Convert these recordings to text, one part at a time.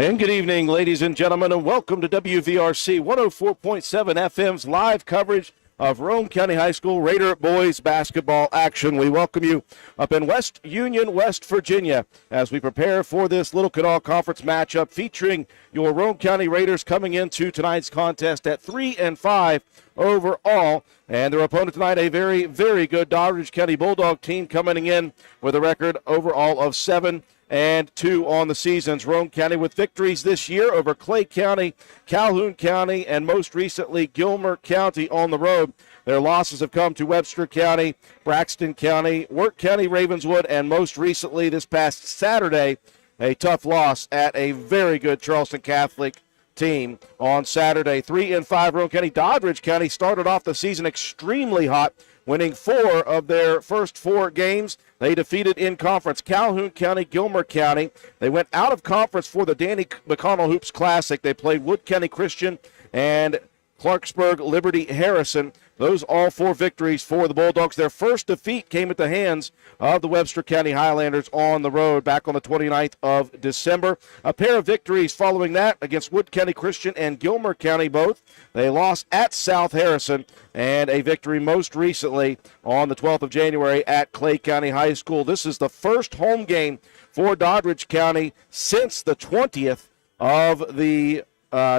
And good evening, ladies and gentlemen, and welcome to WVRC 104.7 FM's live coverage of Roane County High School Raider boys basketball action. We welcome you up in West Union, West Virginia, as we prepare for this Little Kanawha Conference matchup featuring your Roane County Raiders coming into tonight's contest at 3-5 overall. And their opponent tonight, a very, very good Doddridge County Bulldog team coming in with a record overall of 7-2 on the seasons. Roane County with victories this year over Clay County, Calhoun County, and most recently Gilmer County on the road. Their losses have come to Webster County, Braxton County, Wirt County, Ravenswood, and most recently this past Saturday, a tough loss at a very good Charleston Catholic team on Saturday. 3-5 Roane County. Doddridge County started off the season extremely hot, winning 4 of their first 4 games. They defeated in conference Calhoun County, Gilmer County. They went out of conference for the Danny McConnell Hoops Classic. They played Wood County Christian and Clarksburg Liberty Harrison. Those all 4 victories for the Bulldogs. Their first defeat came at the hands of the Webster County Highlanders on the road back on the 29th of December. A pair of victories following that against Wood County Christian and Gilmer County both. They lost at South Harrison, and a victory most recently on the 12th of January at Clay County High School. This is the first home game for Doddridge County since the 20th of the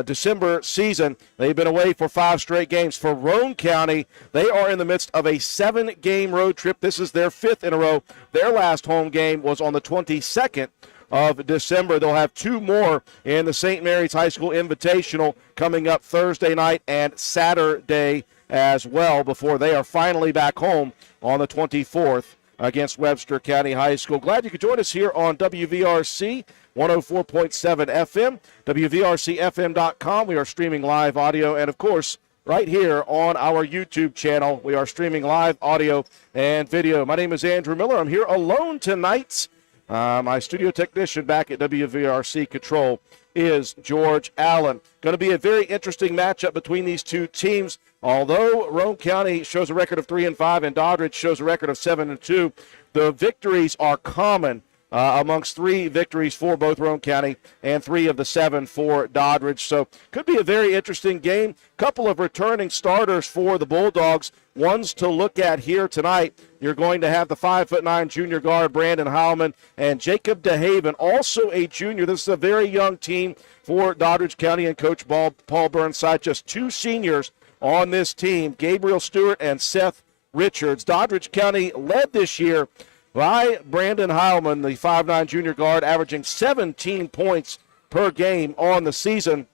December season. They've been away for 5 straight games. For Roane County, they are in the midst of a 7-game road trip. This is their 5th in a row. Their last home game was on the 22nd of December. They'll have 2 more in the St. Mary's High School Invitational coming up Thursday night and Saturday as well before they are finally back home on the 24th against Webster County High School. Glad you could join us here on WVRC 104.7 FM, WVRCFM.com. We are streaming live audio, and of course, right here on our YouTube channel, we are streaming live audio and video. My name is Andrew Miller. I'm here alone tonight. My studio technician back at WVRC Control is George Allen. Going to be a very interesting matchup between these two teams. Although Roane County shows a record of 3-5 and Doddridge shows a record of 7-2, the victories are common amongst 3 victories for both Roane County and 3 of the 7 for Doddridge. So could be a very interesting game. Couple of returning starters for the Bulldogs. Ones to look at here tonight. You're going to have the 5'9" junior guard Brandon Heilman and Jacob DeHaven, also a junior. This is a very young team for Doddridge County and Coach Paul Burnside. Just 2 seniors on this team, Gabriel Stewart and Seth Richards. Doddridge County led this year by Brandon Heilman, the 5'9" junior guard, averaging 17 points per game on the season.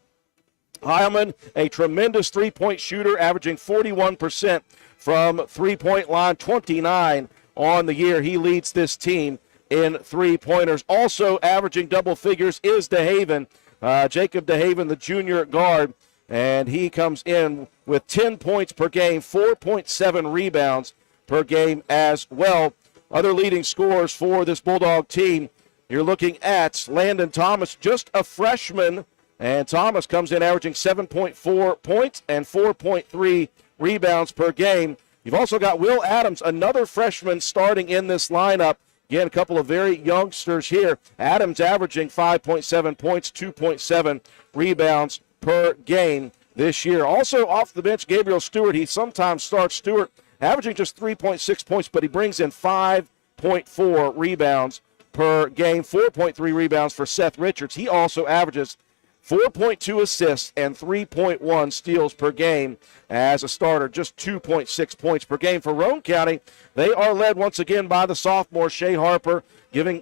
Heilman, a tremendous three-point shooter, averaging 41% from three-point line, 29 on the year. He leads this team in three-pointers. Also averaging double figures is DeHaven, Jacob DeHaven, the junior guard, and he comes in with 10 points per game, 4.7 rebounds per game as well. Other leading scorers for this Bulldog team, you're looking at Landon Thomas, just a freshman, and Thomas comes in averaging 7.4 points and 4.3 rebounds per game. You've also got Will Adams, another freshman starting in this lineup. Again, a couple of very youngsters here. Adams averaging 5.7 points, 2.7 rebounds per game this year. Also off the bench, Gabriel Stewart. He sometimes starts. Stewart averaging just 3.6 points, but he brings in 5.4 rebounds per game, 4.3 rebounds for Seth Richards. He also averages 4.2 assists and 3.1 steals per game as a starter, just 2.6 points per game. For Roane County, they are led once again by the sophomore Shea Harper,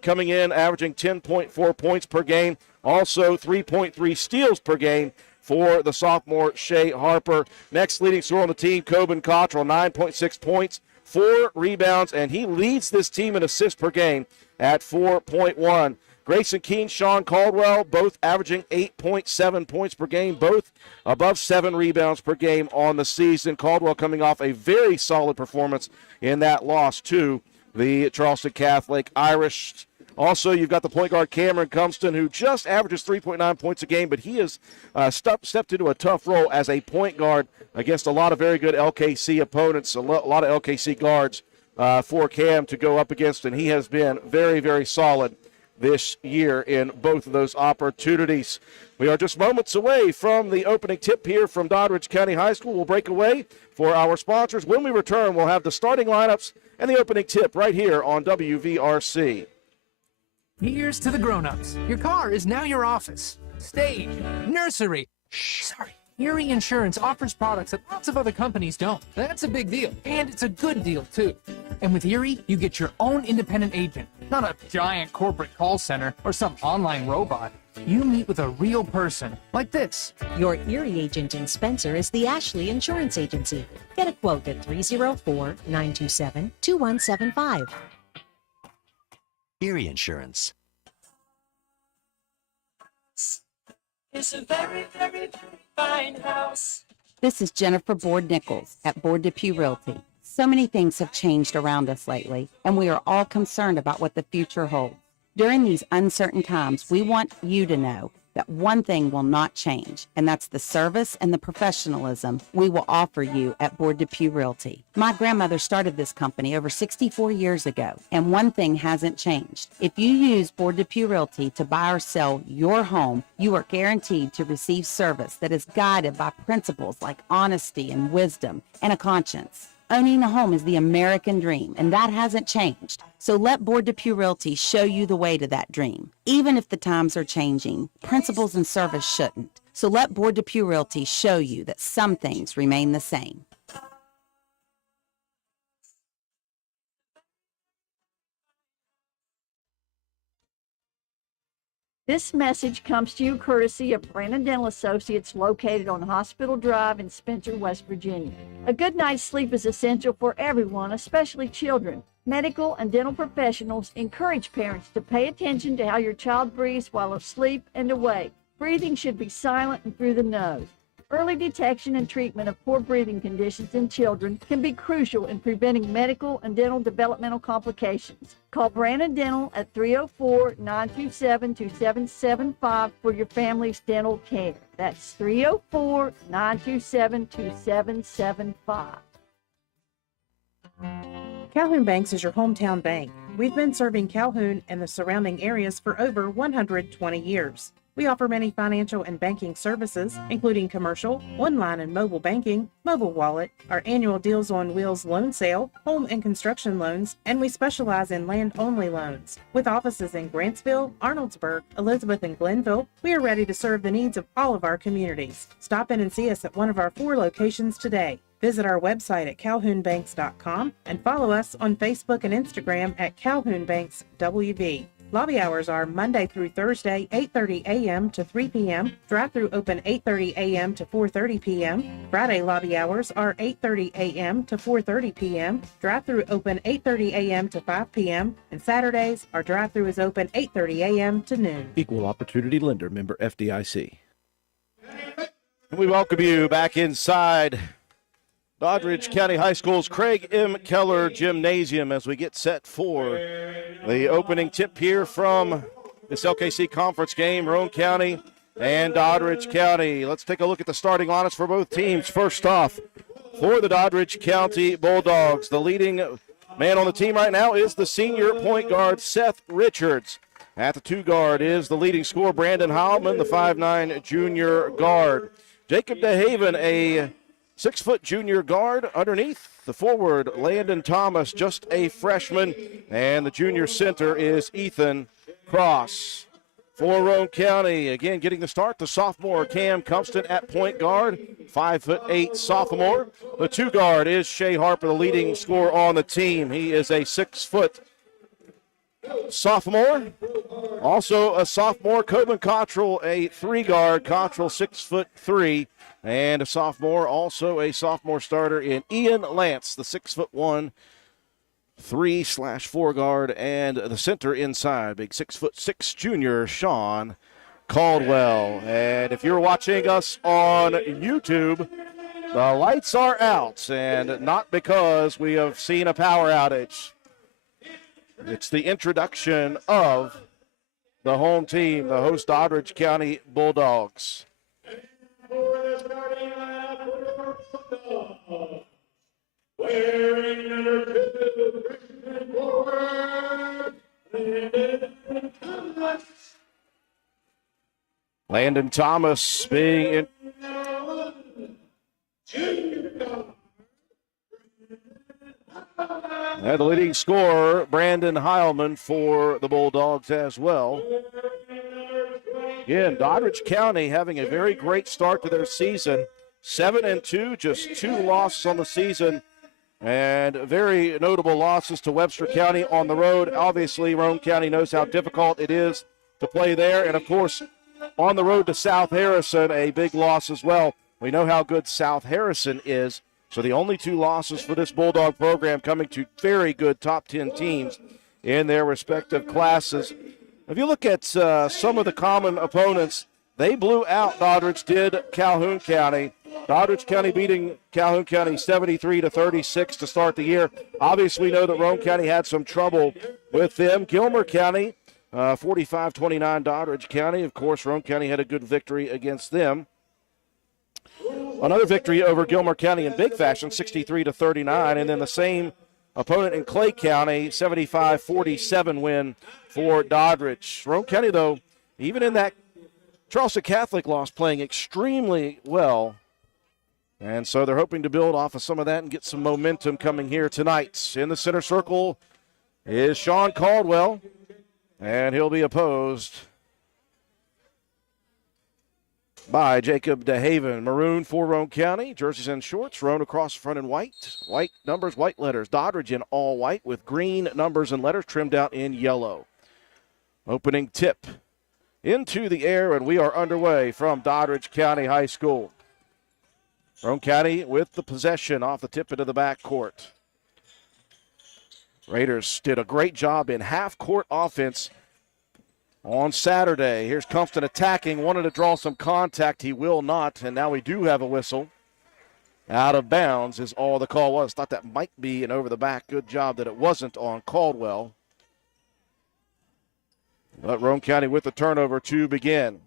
coming in, averaging 10.4 points per game, also 3.3 steals per game for the sophomore Shea Harper. Next leading scorer on the team, Coben Cottrell, 9.6 points, 4 rebounds, and he leads this team in assists per game at 4.1. Grayson Keene, Sean Caldwell, both averaging 8.7 points per game, both above 7 rebounds per game on the season. Caldwell coming off a very solid performance in that loss to the Charleston Catholic Irish. Also, you've got the point guard Cameron Cumston, who just averages 3.9 points a game, but he has stepped into a tough role as a point guard against a lot of very good LKC opponents, a lot of LKC guards for Cam to go up against, and he has been very, very solid this year in both of those opportunities. We are just moments away from the opening tip here from Doddridge County High School. We'll break away for our sponsors. When we return, we'll have the starting lineups and the opening tip right here on WVRC. Here's to the grown-ups. Your car is now your office, stage, nursery. Sorry. Erie Insurance offers products that lots of other companies don't. That's a big deal, and it's a good deal, too. And with Erie, you get your own independent agent, not a giant corporate call center or some online robot. You meet with a real person, like this. Your Erie agent in Spencer is the Ashley Insurance Agency. Get a quote at 304-927-2175. Erie Insurance. It's a very, very, very fine house. This is Jennifer Board-Nichols at Board Depew Realty. So many things have changed around us lately, and we are all concerned about what the future holds. During these uncertain times, we want you to know that one thing will not change, and that's the service and the professionalism we will offer you at Board Depew Realty. My grandmother started this company over 64 years ago, and one thing hasn't changed. If you use Board Depew Realty to buy or sell your home, you are guaranteed to receive service that is guided by principles like honesty and wisdom and a conscience. Owning a home is the American dream, and that hasn't changed. So let Board Depew Realty show you the way to that dream. Even if the times are changing, principles and service shouldn't. So let Board Depew Realty show you that some things remain the same. This message comes to you courtesy of Brandon Dental Associates located on Hospital Drive in Spencer, West Virginia. A good night's sleep is essential for everyone, especially children. Medical and dental professionals encourage parents to pay attention to how your child breathes while asleep and awake. Breathing should be silent and through the nose. Early detection and treatment of poor breathing conditions in children can be crucial in preventing medical and dental developmental complications. Call Brandon Dental at 304-927-2775 for your family's dental care. That's 304-927-2775. Calhoun Banks is your hometown bank. We've been serving Calhoun and the surrounding areas for over 120 years. We offer many financial and banking services, including commercial, online and mobile banking, mobile wallet, our annual Deals on Wheels loan sale, home and construction loans, and we specialize in land-only loans. With offices in Grantsville, Arnoldsburg, Elizabeth, and Glenville, we are ready to serve the needs of all of our communities. Stop in and see us at one of our 4 locations today. Visit our website at calhounbanks.com and follow us on Facebook and Instagram at calhounbankswv. Lobby hours are Monday through Thursday, 8:30 a.m. to 3 p.m. Drive-through open 8:30 a.m. to 4:30 p.m. Friday lobby hours are 8:30 a.m. to 4:30 p.m. Drive-through open 8:30 a.m. to 5 p.m. And Saturdays, our drive-through is open 8:30 a.m. to noon. Equal Opportunity Lender, member FDIC. And we welcome you back inside Doddridge County High School's Craig M. Keller Gymnasium as we get set for the opening tip here from this LKC Conference game, Roane County and Doddridge County. Let's take a look at the starting lineups for both teams. First off, for the Doddridge County Bulldogs, the leading man on the team right now is the senior point guard, Seth Richards. At the 2 guard is the leading scorer, Brandon Heilman, the 5'9 junior guard. Jacob DeHaven, a 6-foot junior guard. Underneath the forward, Landon Thomas, just a freshman. And the junior center is Ethan Cross. For Roane County, again getting the start, the sophomore Cam Cumston at point guard, 5'8" sophomore. The 2 guard is Shea Harper, the leading scorer on the team. He is a 6-foot sophomore. Also a sophomore, Coben Cottrell, a 3 guard. Cottrell, 6'3". And a sophomore, also a sophomore starter in Ian Lance, the 6'1", 3/4 guard, and the center inside, big 6'6" junior Sean Caldwell. And if you're watching us on YouTube, the lights are out, and not because we have seen a power outage. It's the introduction of the home team, the host Doddridge County Bulldogs. Wearing number 2, Christian forward, Landon Thomas. Landon Thomas being in. And the leading scorer, Brandon Heilman, for the Bulldogs as well. Again, Doddridge County having a very great start to their season. 7-2, just 2 losses on the season, and very notable losses to Webster County on the road. Obviously, Roane County knows how difficult it is to play there, and of course, on the road to South Harrison, a big loss as well. We know how good South Harrison is, so the only 2 losses for this Bulldog program coming to very good top 10 teams in their respective classes. If you look at some of the common opponents, they blew out, Doddridge did, Calhoun County. Doddridge County beating Calhoun County 73-36 to start the year. Obviously, we know that Roane County had some trouble with them. Gilmer County, 45-29 Doddridge County. Of course, Roane County had a good victory against them. Another victory over Gilmer County in big fashion, 63-39, and then the same opponent in Clay County, 75-47 win for Doddridge. Roane County, though, even in that Charleston Catholic loss, playing extremely well. And so they're hoping to build off of some of that and get some momentum coming here tonight. In the center circle is Sean Caldwell, and he'll be opposed by Jacob DeHaven. Maroon for Roane County, jerseys and shorts. Roane across the front in white. White numbers, white letters. Doddridge in all white with green numbers and letters trimmed out in yellow. Opening tip into the air, and we are underway from Doddridge County High School. Roane County with the possession off the tip into the backcourt. Raiders did a great job in half-court offense on Saturday. Here's Compton attacking, wanted to draw some contact. He will not, and now we do have a whistle. Out of bounds is all the call was. Thought that might be an over-the-back. Good job that it wasn't on Caldwell. But Roane County with the turnover to begin.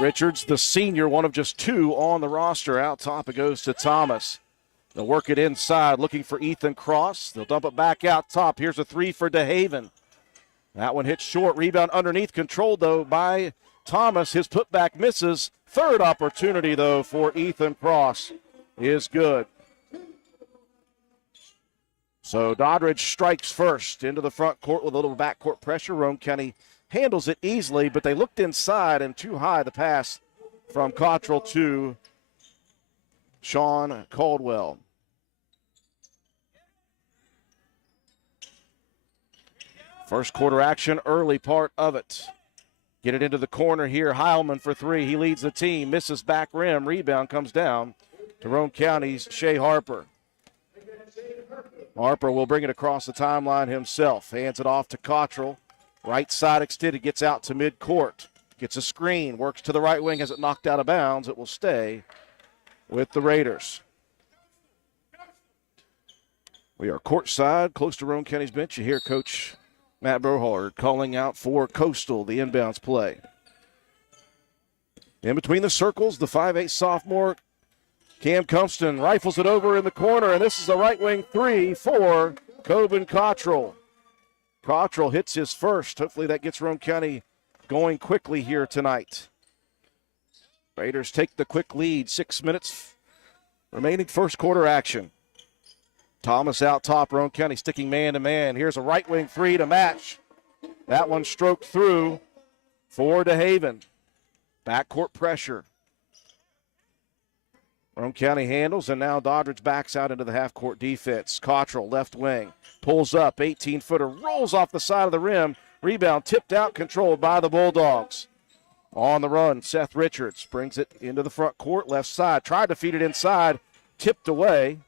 Richards, the senior, one of just 2 on the roster. Out top, it goes to Thomas. They'll work it inside, looking for Ethan Cross. They'll dump it back out top. Here's a 3 for DeHaven. That one hits short. Rebound underneath, controlled, though, by Thomas. His putback misses. Third opportunity, though, for Ethan Cross is good. So Doddridge strikes first into the front court with a little backcourt pressure. Roane County handles it easily, but they looked inside and too high the pass from Cottrell to Sean Caldwell. First quarter action, early part of it. Get it into the corner here. Heilman for 3. He leads the team. Misses back rim. Rebound comes down to Roane County's Shea Harper. Harper will bring it across the timeline himself. Hands it off to Cottrell. Right side extended, gets out to midcourt. Gets a screen, works to the right wing, has it knocked out of bounds. It will stay with the Raiders. We are courtside, close to Roane County's bench. You hear Coach Matt Brohard calling out for Coastal, the inbounds play. In between the circles, the 5'8 sophomore Cam Compton rifles it over in the corner, and this is a right wing 3 for Coben Cottrell. Cottrell hits his first. Hopefully that gets Roane County going quickly here tonight. Raiders take the quick lead. 6 minutes remaining first quarter action. Thomas out top. Roane County sticking man-to-man. Here's a right wing 3 to match. That one stroked through for DeHaven. Backcourt pressure. Roane County handles, and now Doddridge backs out into the half-court defense. Cottrell, left wing, pulls up, 18-footer, rolls off the side of the rim. Rebound tipped out, controlled by the Bulldogs. On the run, Seth Richards brings it into the front court, left side. Tried to feed it inside, tipped away,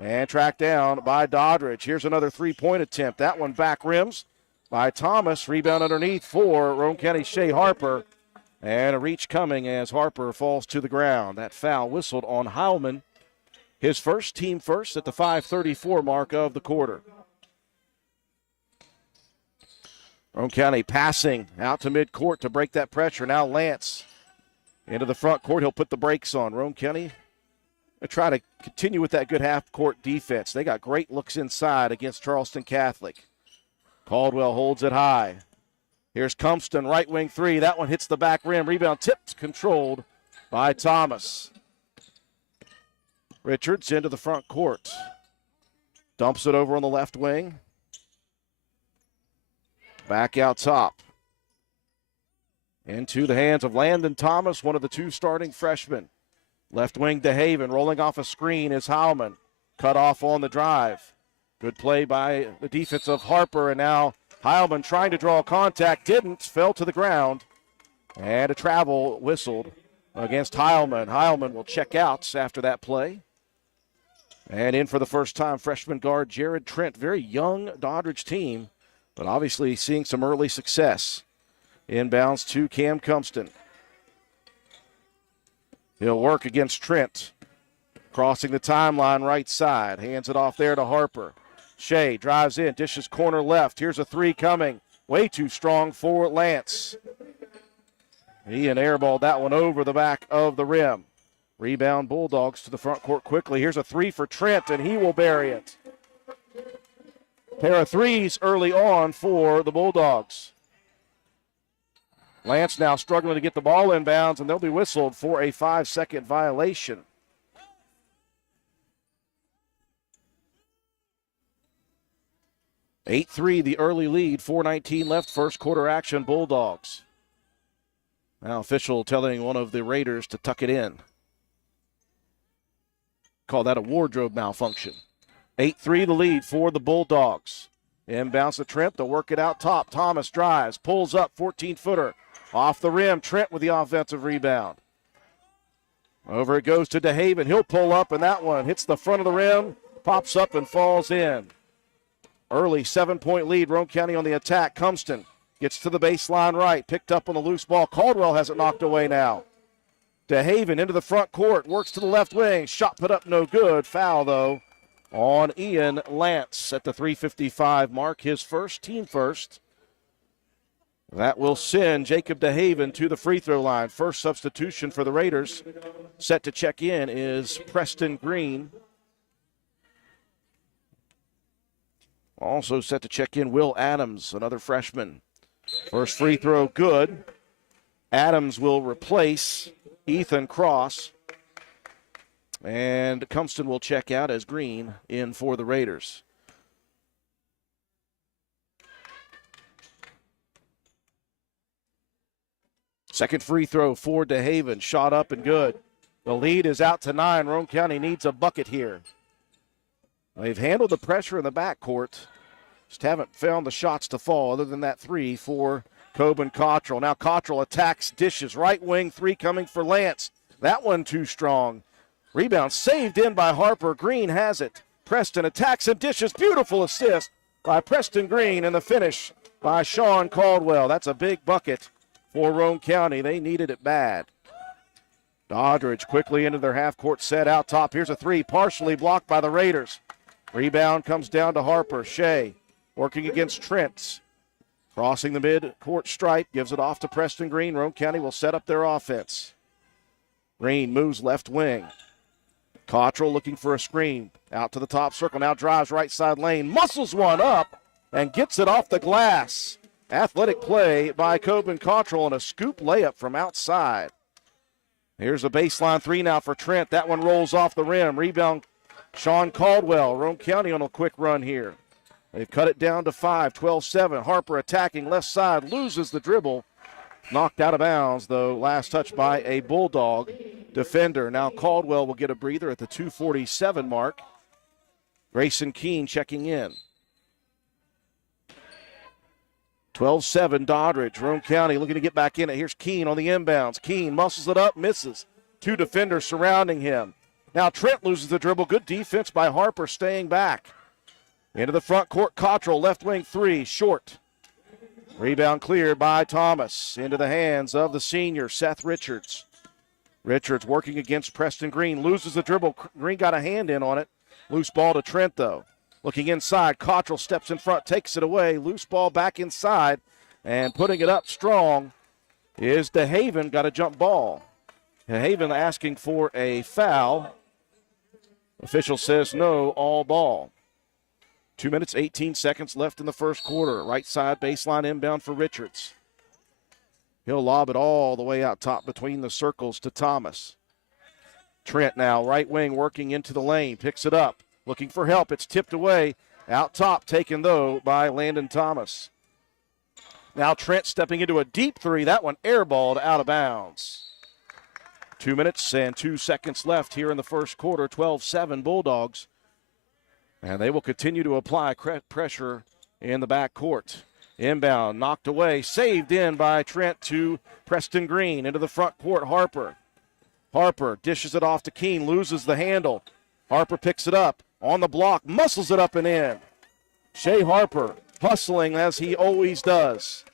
and tracked down by Doddridge. Here's another three-point attempt. That one back rims by Thomas. Rebound underneath for Roane County Shea Harper. And a reach coming as Harper falls to the ground. That foul whistled on Heilman. His first, team first, at the 5:34 mark of the quarter. Roane County passing out to midcourt to break that pressure. Now Lance into the front court. He'll put the brakes on. Roane County will try to continue with that good half-court defense. They got great looks inside against Charleston Catholic. Caldwell holds it high. Here's Compton, right wing three. That one hits the back rim. Rebound tipped, controlled by Thomas. Richards into the front court. Dumps it over on the left wing. Back out top. Into the hands of Landon Thomas, one of the two starting freshmen. Left wing DeHaven, rolling off a screen is Heilman. Cut off on the drive. Good play by the defense of Harper, and now Heilman trying to draw contact, didn't, fell to the ground. And a travel whistled against Heilman. Heilman will check out after that play. And in for the first time, freshman guard Jared Trent. Very young Doddridge team, but obviously seeing some early success. Inbounds to Cam Compton. He'll work against Trent. Crossing the timeline right side. Hands it off there to Harper. Shea drives in, dishes corner left. Here's a three coming. Way too strong for Lance. Ian airballed that one over the back of the rim. Rebound Bulldogs to the front court quickly. Here's a three for Trent, and he will bury it. Pair of threes early on for the Bulldogs. Lance now struggling to get the ball inbounds, and they'll be whistled for a 5-second violation. (8-3) the early lead, 4:19 left, first quarter action, Bulldogs. Now official telling one of the Raiders to tuck it in. Call that a wardrobe malfunction. 8-3 the lead for the Bulldogs. Inbounds to Trent, they'll work it out top. Thomas drives, pulls up, 14-footer. Off the rim, Trent with the offensive rebound. Over it goes to DeHaven. He'll pull up, and that one hits the front of the rim, pops up and falls in. Early 7-point lead, Roane County on the attack. Compton gets to the baseline right, picked up on the loose ball. Caldwell has it knocked away now. DeHaven into the front court, works to the left wing. Shot put up no good. Foul, though, on Ian Lance at the 3:55 mark. His first, team first. That will send Jacob DeHaven to the free throw line. First substitution for the Raiders. Set to check in is Preston Green. Also set to check in Will Adams, another freshman. First free throw good. Adams will replace Ethan Cross. And Compton will check out as Green in for the Raiders. Second free throw for DeHaven. Shot up and good. The lead is out to 9. Roane County needs a bucket here. They've handled the pressure in the backcourt. Just haven't found the shots to fall other than that three for Coben Cottrell. Now Cottrell attacks, dishes. Right wing three coming for Lance. That one too strong. Rebound saved in by Harper. Green has it. Preston attacks and dishes. Beautiful assist by Preston Green, and the finish by Sean Caldwell. That's a big bucket for Roane County. They needed it bad. Doddridge quickly into their half-court set out top. Here's a three, partially blocked by the Raiders. Rebound comes down to Harper. Shea working against Trent. Crossing the mid-court stripe, gives it off to Preston Green. Roane County will set up their offense. Green moves left wing. Cottrell looking for a screen. Out to the top circle, now drives right side lane. Muscles one up and gets it off the glass. Athletic play by Coben Cottrell and a scoop layup from outside. Here's a baseline three now for Trent. That one rolls off the rim. Rebound, Sean Caldwell. Roane County on a quick run here. They've cut it down to 5, 12-7. Harper attacking left side, loses the dribble. Knocked out of bounds, though, last touch by a Bulldog defender. Now Caldwell will get a breather at the 2:47 mark. Grayson Keene checking in. 12-7 Doddridge. Roane County looking to get back in it. Here's Keene on the inbounds. Keene muscles it up, misses. Two defenders surrounding him. Now Trent loses the dribble. Good defense by Harper staying back. Into the front court, Cottrell, left wing three, short. Rebound cleared by Thomas. Into the hands of the senior, Seth Richards. Richards working against Preston Green. Loses the dribble. Green got a hand in on it. Loose ball to Trent, though. Looking inside, Cottrell steps in front, takes it away. Loose ball back inside. And putting it up strong is DeHaven. Got a jump ball. DeHaven asking for a foul. Official says no, all ball. 2 minutes, 18 seconds left in the first quarter. Right side baseline inbound for Richards. He'll lob it all the way out top between the circles to Thomas. Trent now, right wing, working into the lane, picks it up, looking for help. It's tipped away. Out top, taken, though, by Landon Thomas. Now Trent stepping into a deep three. That one airballed out of bounds. 2 minutes and 2 seconds left here in the first quarter. 12-7 Bulldogs. And they will continue to apply pressure in the backcourt. Inbound, knocked away, saved in by Trent to Preston Green. Into the front court, Harper. Harper dishes it off to Keene, loses the handle. Harper picks it up on the block, muscles it up and in. Shea Harper hustling as he always does.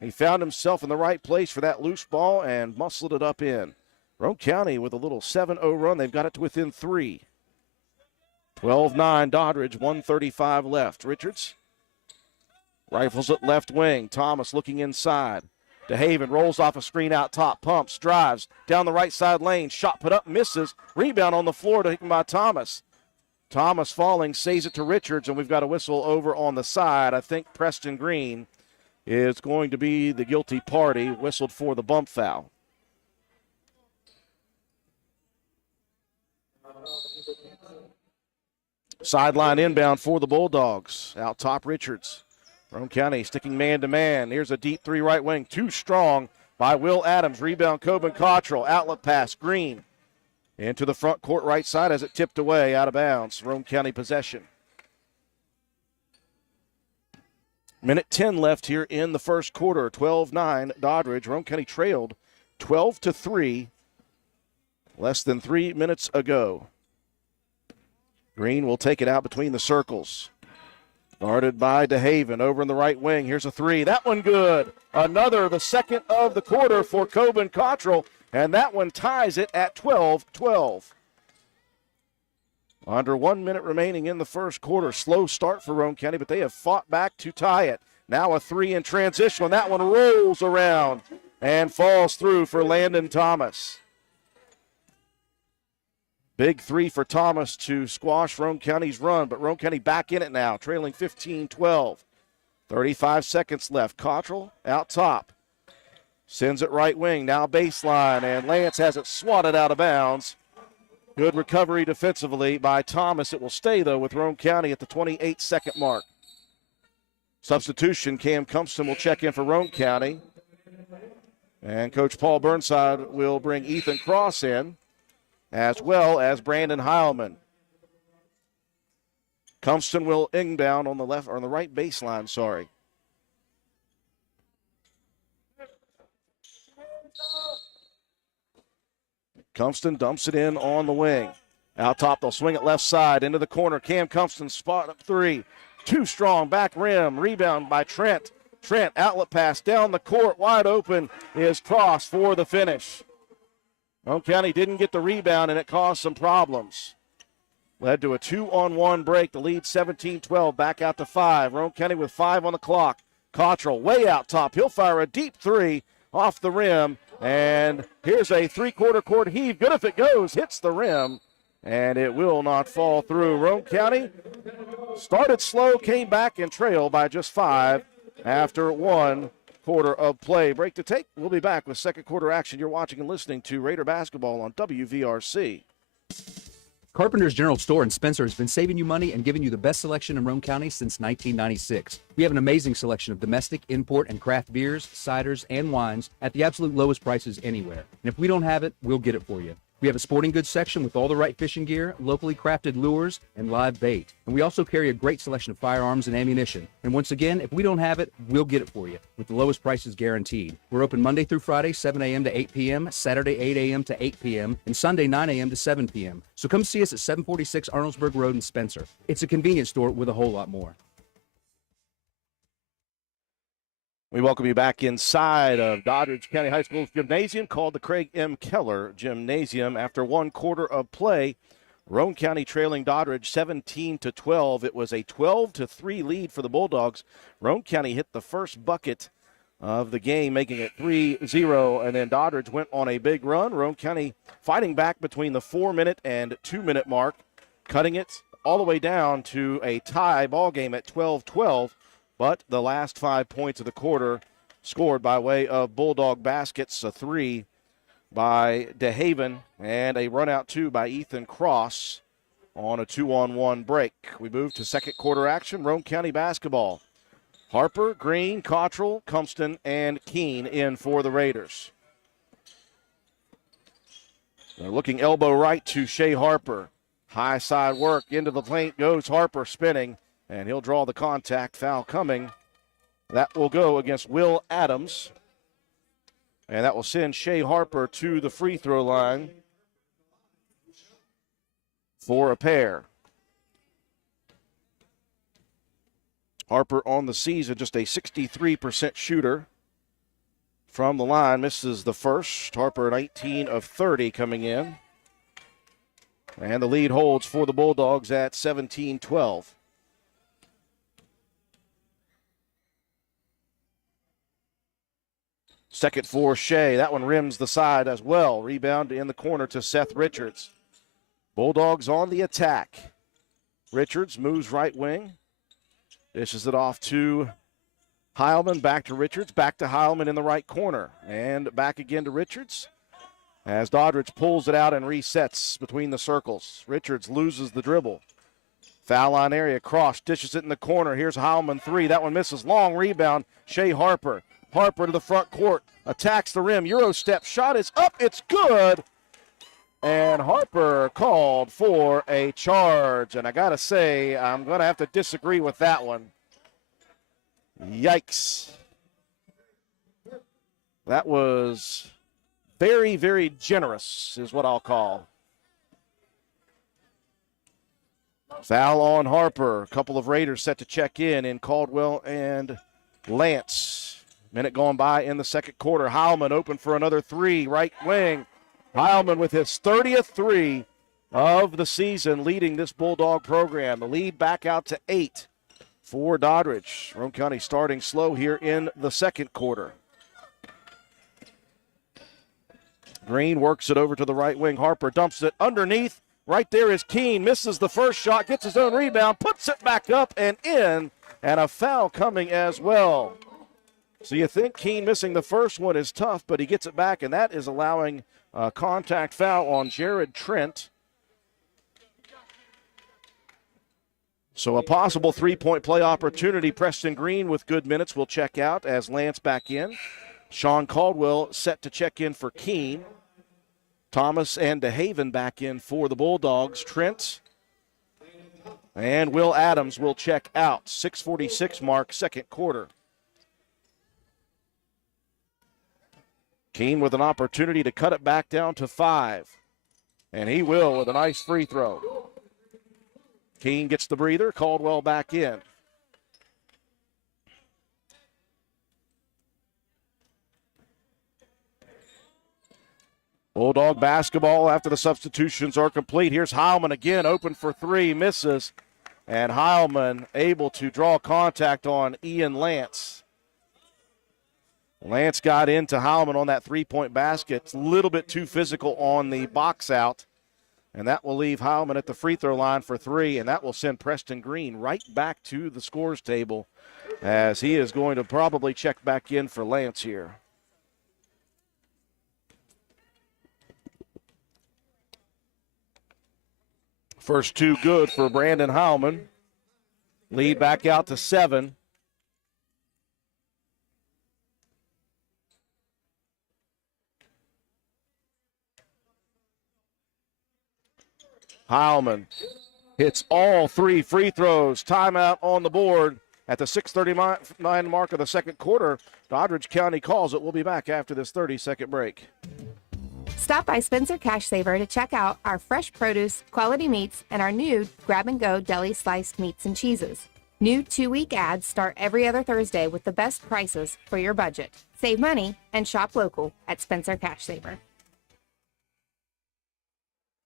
He found himself in the right place for that loose ball and muscled it up in. Roane County with a little 7-0 run. They've got it to within 3. 12-9 Doddridge, 1:35 left. Richards rifles it left wing. Thomas looking inside. DeHaven rolls off a screen out top, pumps, drives down the right side lane. Shot put up, misses. Rebound on the floor taken by Thomas. Thomas falling, saves it to Richards, and we've got a whistle over on the side. I think Preston Green is going to be the guilty party, whistled for the bump foul. Sideline inbound for the Bulldogs. Out top, Richards. Roane County sticking man-to-man. Here's a deep three right wing. Too strong by Will Adams. Rebound, Coben Cottrell. Outlet pass, Green. Into the front court right side as it tipped away out of bounds. Roane County possession. Minute 10 left here in the first quarter. 12-9 Doddridge. Roane County trailed 12-3 less than 3 minutes ago. Green will take it out between the circles. Guarded by DeHaven over in the right wing. Here's a three. That one good. Another, the second of the quarter for Coben Cottrell. And that one ties it at 12-12. Under 1 minute remaining in the first quarter. Slow start for Roane County, but they have fought back to tie it. Now a three in transition. And that one rolls around and falls through for Landon Thomas. Big three for Thomas to squash Roane County's run, but Roane County back in it now, trailing 15-12. 35 seconds left. Cottrell out top. Sends it right wing, now baseline, and Lance has it swatted out of bounds. Good recovery defensively by Thomas. It will stay, though, with Roane County at the 28-second mark. Substitution, Cam Cumpston will check in for Roane County. And Coach Paul Burnside will bring Ethan Cross in, as well as Brandon Heilman. Cumpston will inbound on the left, or on the right baseline, sorry. Cumpston dumps it in on the wing. Out top, they'll swing it left side into the corner. Cam Cumpston spot up three. Too strong, back rim, rebound by Trent. Trent, outlet pass down the court, wide open is Cross for the finish. Roane County didn't get the rebound, and it caused some problems. Led to a 2-on-1 break. The lead 17-12, back out to 5. Roane County with 5 on the clock. Cottrell way out top. He'll fire a deep three off the rim, and here's a three-quarter court heave. Good if it goes. Hits the rim, and it will not fall through. Roane County started slow, came back and trailed by just 5 after 1 quarter of play. Break to take. We'll be back with second quarter action. You're watching and listening to Raider Basketball on WVRC. Carpenter's General Store in Spencer has been saving you money and giving you the best selection in Roane County since 1996. We have an amazing selection of domestic, import, and craft beers, ciders, and wines at the absolute lowest prices anywhere. And if we don't have it, we'll get it for you. We have a sporting goods section with all the right fishing gear, locally crafted lures, and live bait. And we also carry a great selection of firearms and ammunition. And once again, if we don't have it, we'll get it for you with the lowest prices guaranteed. We're open Monday through Friday, 7 a.m. to 8 p.m., Saturday, 8 a.m. to 8 p.m., and Sunday, 9 a.m. to 7 p.m. So come see us at 746 Arnoldsburg Road in Spencer. It's a convenience store with a whole lot more. We welcome you back inside of Doddridge County High School's gymnasium, called the Craig M. Keller Gymnasium. After 1 quarter of play, Roane County trailing Doddridge 17-12. It was a 12-3 lead for the Bulldogs. Roane County hit the first bucket of the game, making it 3-0, and then Doddridge went on a big run. Roane County fighting back between the 4-minute and 2-minute mark, cutting it all the way down to a tie ball game at 12-12, but the last 5 points of the quarter scored by way of Bulldog baskets, a 3 by DeHaven and a run out 2 by Ethan Cross on a 2-on-1 break. We move to second quarter action, Roane County basketball. Harper, Green, Cottrell, Cumston, and Keene in for the Raiders. They're looking elbow right to Shea Harper. High side work into the paint goes Harper spinning, and he'll draw the contact. Foul coming. That will go against Will Adams, and that will send Shea Harper to the free throw line for a pair. Harper on the season, just a 63% shooter from the line. Misses the first. Harper 19 of 30 coming in. And the lead holds for the Bulldogs at 17-12. Second for Shea. That one rims the side as well. Rebound in the corner to Seth Richards. Bulldogs on the attack. Richards moves right wing. Dishes it off to Heilman, back to Richards, back to Heilman in the right corner. And back again to Richards as Doddridge pulls it out and resets between the circles. Richards loses the dribble. Foul line area, Cross dishes it in the corner. Here's Heilman, 3. That one misses. Long rebound, Shea Harper. Harper to the front court, attacks the rim. Euro step shot is up, it's good. And Harper called for a charge. And I got to say, I'm going to have to disagree with that one. Yikes. That was very, very generous is what I'll call. Foul on Harper. A couple of Raiders set to check in Caldwell and Lance. Minute going by in the second quarter. Heilman open for another 3, right wing. Heilman with his 30th 3 of the season, leading this Bulldog program. The lead back out to 8 for Doddridge. Roane County starting slow here in the second quarter. Green works it over to the right wing. Harper dumps it underneath. Right there is Keene. Misses the first shot, gets his own rebound, puts it back up and in, and a foul coming as well. So you think Keene missing the first one is tough, but he gets it back, and that is allowing a contact foul on Jared Trent. So a possible 3-point play opportunity. Preston Green with good minutes will check out as Lance back in. Sean Caldwell set to check in for Keene. Thomas and DeHaven back in for the Bulldogs. Trent and Will Adams will check out. 6:46 mark, second quarter. Keene with an opportunity to cut it back down to 5. And he will with a nice free throw. Keene gets the breather. Caldwell back in. Bulldog basketball after the substitutions are complete. Here's Heilman again, open for 3, misses. And Heilman able to draw contact on Ian Lance. Lance got into Heilman on that 3-point basket. It's a little bit too physical on the box out. And that will leave Heilman at the free throw line for 3. And that will send Preston Green right back to the scores table as he is going to probably check back in for Lance here. First 2 good for Brandon Heilman. Lead back out to 7. Heilman hits all 3 free throws. Timeout on the board at the 6:39 mark of the second quarter. Doddridge County calls it. We'll be back after this 30-second break. Stop by Spencer Cash Saver to check out our fresh produce, quality meats, and our new grab-and-go deli sliced meats and cheeses. New 2-week ads start every other Thursday with the best prices for your budget. Save money and shop local at Spencer Cash Saver.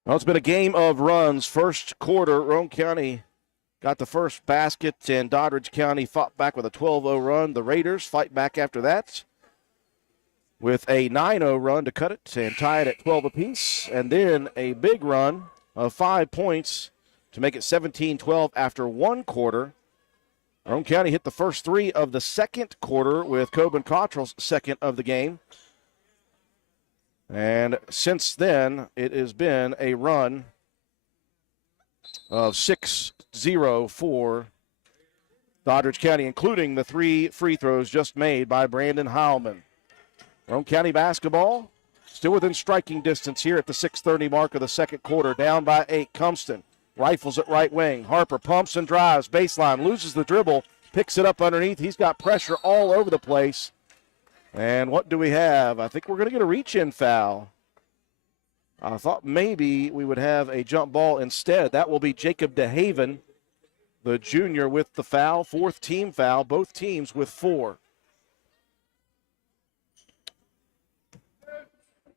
Well, it's been a game of runs. First quarter, Roane County got the first basket, and Doddridge County fought back with a 12-0 run. The Raiders fight back after that with a 9-0 run to cut it and tie it at 12 apiece. And then a big run of 5 points to make it 17-12 after one quarter. Roane County hit the first three of the second quarter with Coben Cottrell's second of the game. And since then, it has been a run of 6-0 for Doddridge County, including the 3 free throws just made by Brandon Heilman. Roane County basketball still within striking distance here at the 6:30 mark of the second quarter, down by 8. Cumston rifles at right wing. Harper pumps and drives, baseline, loses the dribble, picks it up underneath. He's got pressure all over the place. And what do we have? I think we're going to get a reach-in foul. I thought maybe we would have a jump ball instead. That will be Jacob DeHaven, the junior, with the foul. 4th team foul, both teams with 4.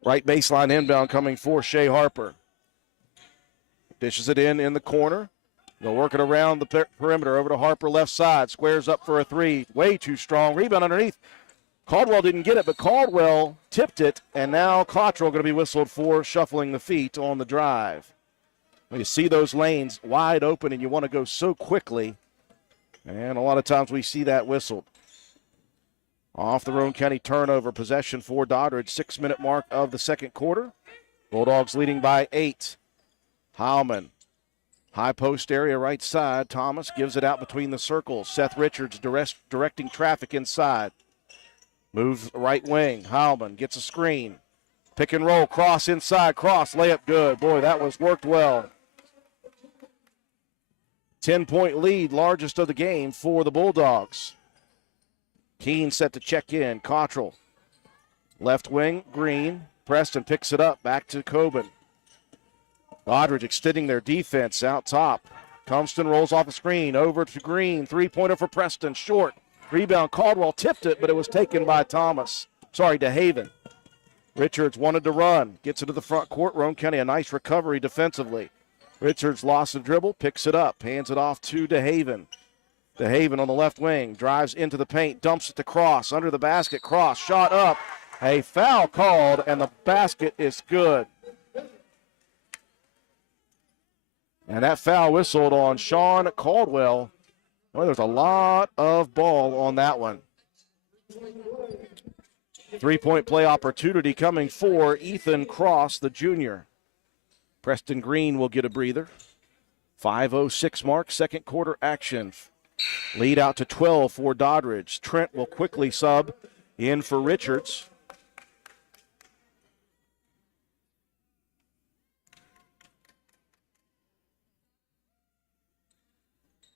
Right baseline inbound coming for Shea Harper. Dishes it in the corner. They'll work it around the perimeter over to Harper, left side. Squares up for a 3. Way too strong. Rebound underneath. Caldwell didn't get it, but Caldwell tipped it, and now Cottrell going to be whistled for shuffling the feet on the drive. When you see those lanes wide open and you want to go so quickly, and a lot of times we see that whistled. Off the Roane County turnover, possession for Doddridge, 6-minute mark of the second quarter. Bulldogs leading by 8. Heilman, high post area right side. Thomas gives it out between the circles. Seth Richards directing traffic inside. Moves right wing. Heilman gets a screen. Pick and roll, cross inside, cross, layup good. Boy, that was worked well. 10-point lead, largest of the game for the Bulldogs. Keene set to check in. Cottrell, left wing, Green. Preston picks it up, back to Coben. Doddridge extending their defense out top. Cumston rolls off the screen, over to Green. 3-pointer for Preston, short. Rebound, Caldwell tipped it, but it was taken by DeHaven. Richards wanted to run, gets it to the front court. Roane County, a nice recovery defensively. Richards lost the dribble, picks it up, hands it off to DeHaven. DeHaven on the left wing, drives into the paint, dumps it to Cross, under the basket, Cross, shot up. A foul called, and the basket is good. And that foul whistled on Sean Caldwell. Well, there's a lot of ball on that one. 3-point play opportunity coming for Ethan Cross, the junior. Preston Green will get a breather. 5:06 mark, second quarter action. Lead out to 12 for Doddridge. Trent will quickly sub in for Richards.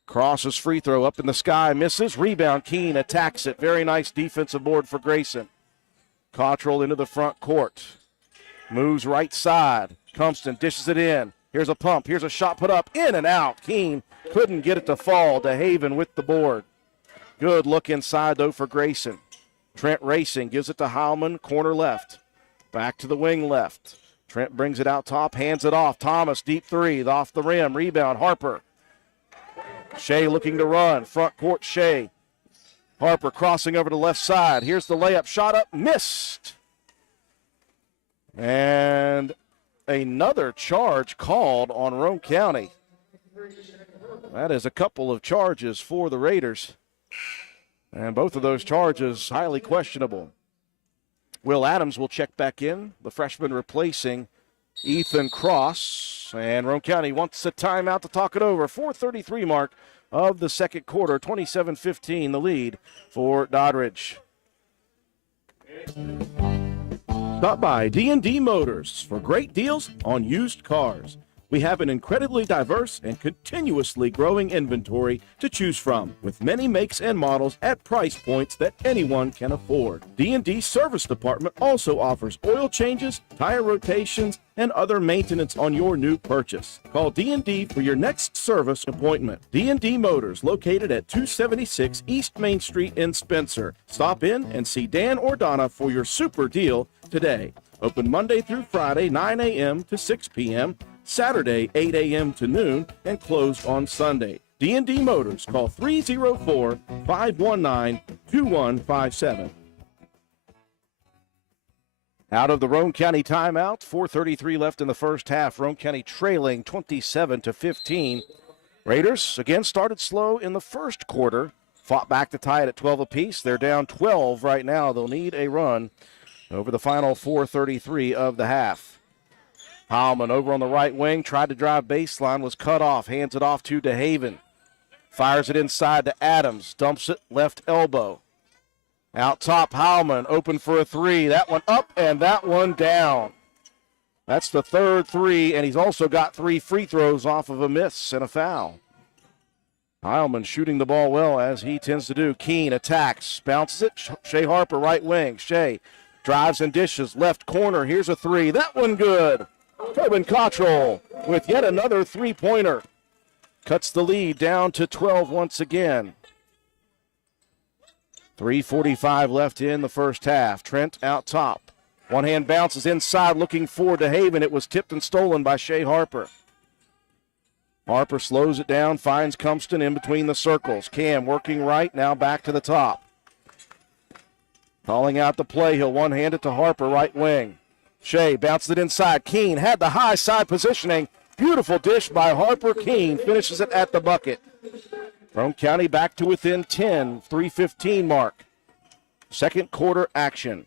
Cross's free throw up in the sky, misses. Rebound, Keene attacks it. Very nice defensive board for Grayson. Cottrell into the front court. Moves right side. Cumston dishes it in. Here's a pump. Here's a shot put up. In and out. Keene couldn't get it to fall. DeHaven with the board. Good look inside, though, for Grayson. Trent racing. Gives it to Heilman. Corner left. Back to the wing left. Trent brings it out top. Hands it off. Thomas, deep three. Off the rim. Rebound, Harper. Shea looking to run. Front court, Shea. Harper crossing over to left side. Here's the layup. Shot up. Missed. And another charge called on Roane County. That is a couple of charges for the Raiders. And both of those charges highly questionable. Will Adams will check back in, the freshman replacing Ethan Cross. And Roane County wants a timeout to talk it over. 4:33 mark of the second quarter, 27-15 the lead for Doddridge. Stop by D&D Motors for great deals on used cars. We have an incredibly diverse and continuously growing inventory to choose from, with many makes and models at price points that anyone can afford. D&D Service Department also offers oil changes, tire rotations, and other maintenance on your new purchase. Call D&D for your next service appointment. D&D Motors, located at 276 East Main Street in Spencer. Stop in and see Dan or Donna for your super deal today. Open Monday through Friday, 9 a.m. to 6 p.m., Saturday, 8 a.m. to noon, and closed on Sunday. D&D Motors, call 304-519-2157. Out of the Roane County timeout, 4:33 left in the first half. Roane County trailing 27-15. Raiders again started slow in the first quarter, fought back to tie it at 12 apiece. They're down 12 right now. They'll need a run over the final 4:33 of the half. Heilman over on the right wing, tried to drive baseline, was cut off, hands it off to DeHaven. Fires it inside to Adams, dumps it left elbow. Out top, Heilman open for a three. That one up and that one down. That's the third three, and he's also got 3 free throws off of a miss and a foul. Heilman shooting the ball well, as he tends to do. Keene attacks, bounces it. Shea Harper, right wing. Shea drives and dishes, left corner. Here's a three. That one good. Tobin Cottrell with yet another three-pointer. Cuts the lead down to 12 once again. 3:45 left in the first half. Trent out top. One hand bounces inside looking for DeHaven. It was tipped and stolen by Shea Harper. Harper slows it down, finds Cumston in between the circles. Cam working right, now back to the top. Calling out the play, he'll one-hand it to Harper, right wing. Shea bounces it inside. Keene had the high side positioning. Beautiful dish by Harper. Keene finishes it at the bucket. Roane County back to within 10, 3:15 mark. Second quarter action.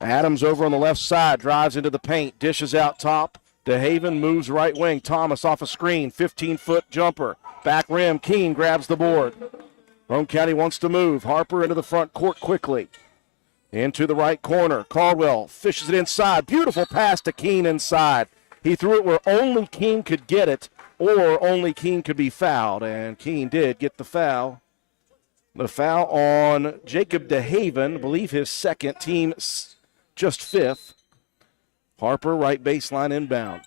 Adams over on the left side, drives into the paint, dishes out top. DeHaven moves right wing. Thomas off a screen, 15-foot jumper. Back rim, Keene grabs the board. Roane County wants to move. Harper into the front court quickly. Into the right corner. Caldwell fishes it inside. Beautiful pass to Keene inside. He threw it where only Keene could get it, or only Keene could be fouled, and Keene did get the foul. The foul on Jacob DeHaven, I believe his second, team just 5th. Harper, right baseline inbound.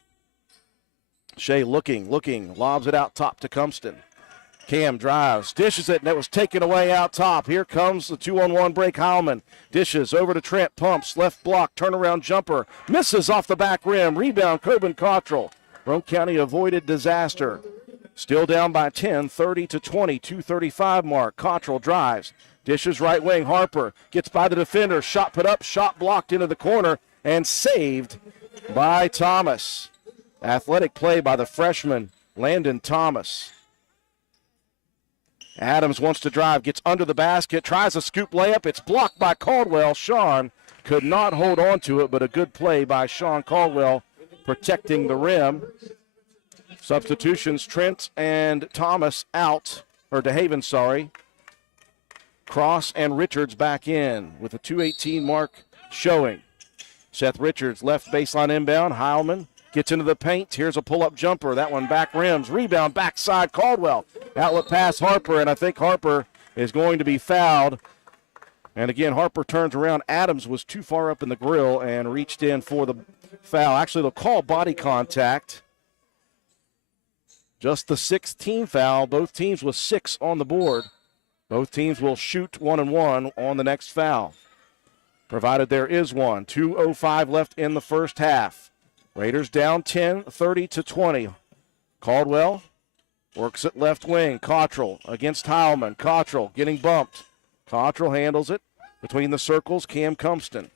Shea looking, lobs it out top to Cumston. Cam drives, dishes it, and it was taken away out top. Here comes the 2-on-1 break. Heilman dishes over to Trent, pumps, left block, turnaround jumper, misses off the back rim. Rebound, Coben Cottrell. Roane County avoided disaster. Still down by 10, 30-20, 2:35 mark. Cottrell drives, dishes right wing. Harper gets by the defender, shot put up, shot blocked into the corner, and saved by Thomas. Athletic play by the freshman, Landon Thomas. Adams wants to drive, gets under the basket, tries a scoop layup. It's blocked by Caldwell. Sean could not hold on to it, but a good play by Sean Caldwell protecting the rim. Substitutions, Trent and Thomas out, or DeHaven, sorry. Cross and Richards back in with a 2:18 mark showing. Seth Richards left baseline inbound. Heilman gets into the paint. Here's a pull-up jumper. That one back rims. Rebound backside. Caldwell. Outlet pass Harper, and I think Harper is going to be fouled. And again, Harper turns around. Adams was too far up in the grill and reached in for the foul. Actually, they'll call body contact. Just the 6th team foul. Both teams with 6 on the board. Both teams will shoot 1-and-1 on the next foul, provided there is one. 2:05 left in the first half. Raiders down 10, 30-20. Caldwell works it left wing. Cottrell against Heilman. Cottrell getting bumped. Cottrell handles it between the circles. Cam Cumston.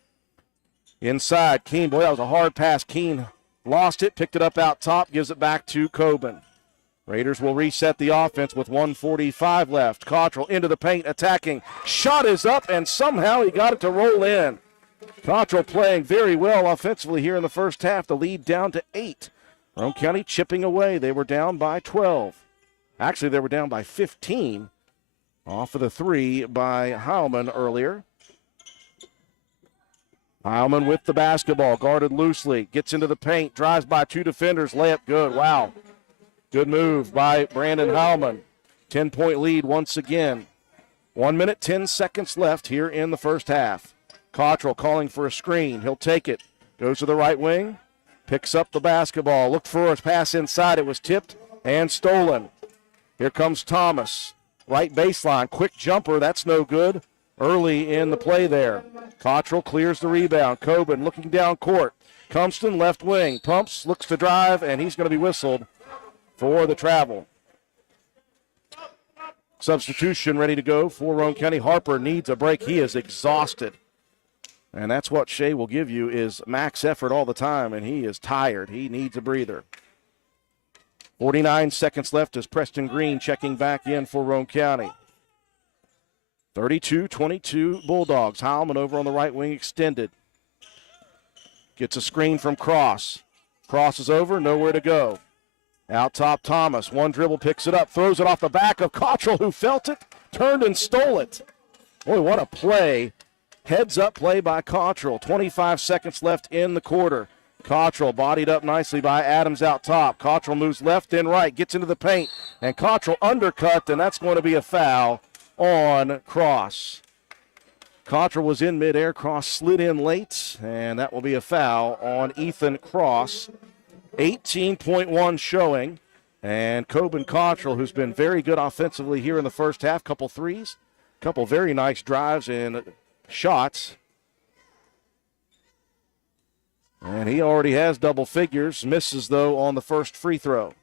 Inside, Keene. Boy, that was a hard pass. Keene lost it, picked it up out top, gives it back to Coben. Raiders will reset the offense with 1:45 left. Cottrell into the paint, attacking. Shot is up, and somehow he got it to roll in. Cottrell playing very well offensively here in the first half. The lead down to 8. Roane County chipping away. They were down by 12. Actually, they were down by 15 off of the 3 by Heilman earlier. Heilman with the basketball, guarded loosely, gets into the paint, drives by 2 defenders, layup good. Wow. Good move by Brandon Heilman. 10-point lead once again. 1 minute, 10 seconds left here in the first half. Cottrell calling for a screen. He'll take it. Goes to the right wing. Picks up the basketball. Looked for a pass inside. It was tipped and stolen. Here comes Thomas. Right baseline. Quick jumper. That's no good. Early in the play there. Cottrell clears the rebound. Coben looking down court. Cumston left wing. Pumps. Looks to drive. And he's going to be whistled for the travel. Substitution ready to go for Roane County. Harper needs a break. He is exhausted. And that's what Shea will give you is max effort all the time, and he is tired. He needs a breather. 49 seconds left as Preston Green checking back in for Roane County. 32-22 Bulldogs. Heilman over on the right wing extended. Gets a screen from Cross. Cross is over, nowhere to go. Out top, Thomas. One dribble, picks it up, throws it off the back of Cottrell, who felt it, turned and stole it. Boy, what a play. Heads up play by Cottrell. 25 seconds left in the quarter. Cottrell bodied up nicely by Adams out top. Cottrell moves left and right, gets into the paint, and Cottrell undercut, and that's going to be a foul on Cross. Cottrell was in midair. Cross slid in late, and that will be a foul on Ethan Cross. 18.1 showing, and Coben Cottrell, who's been very good offensively here in the first half, couple threes, couple very nice drives and shots. And he already has double figures. Misses, though, on the first free throw.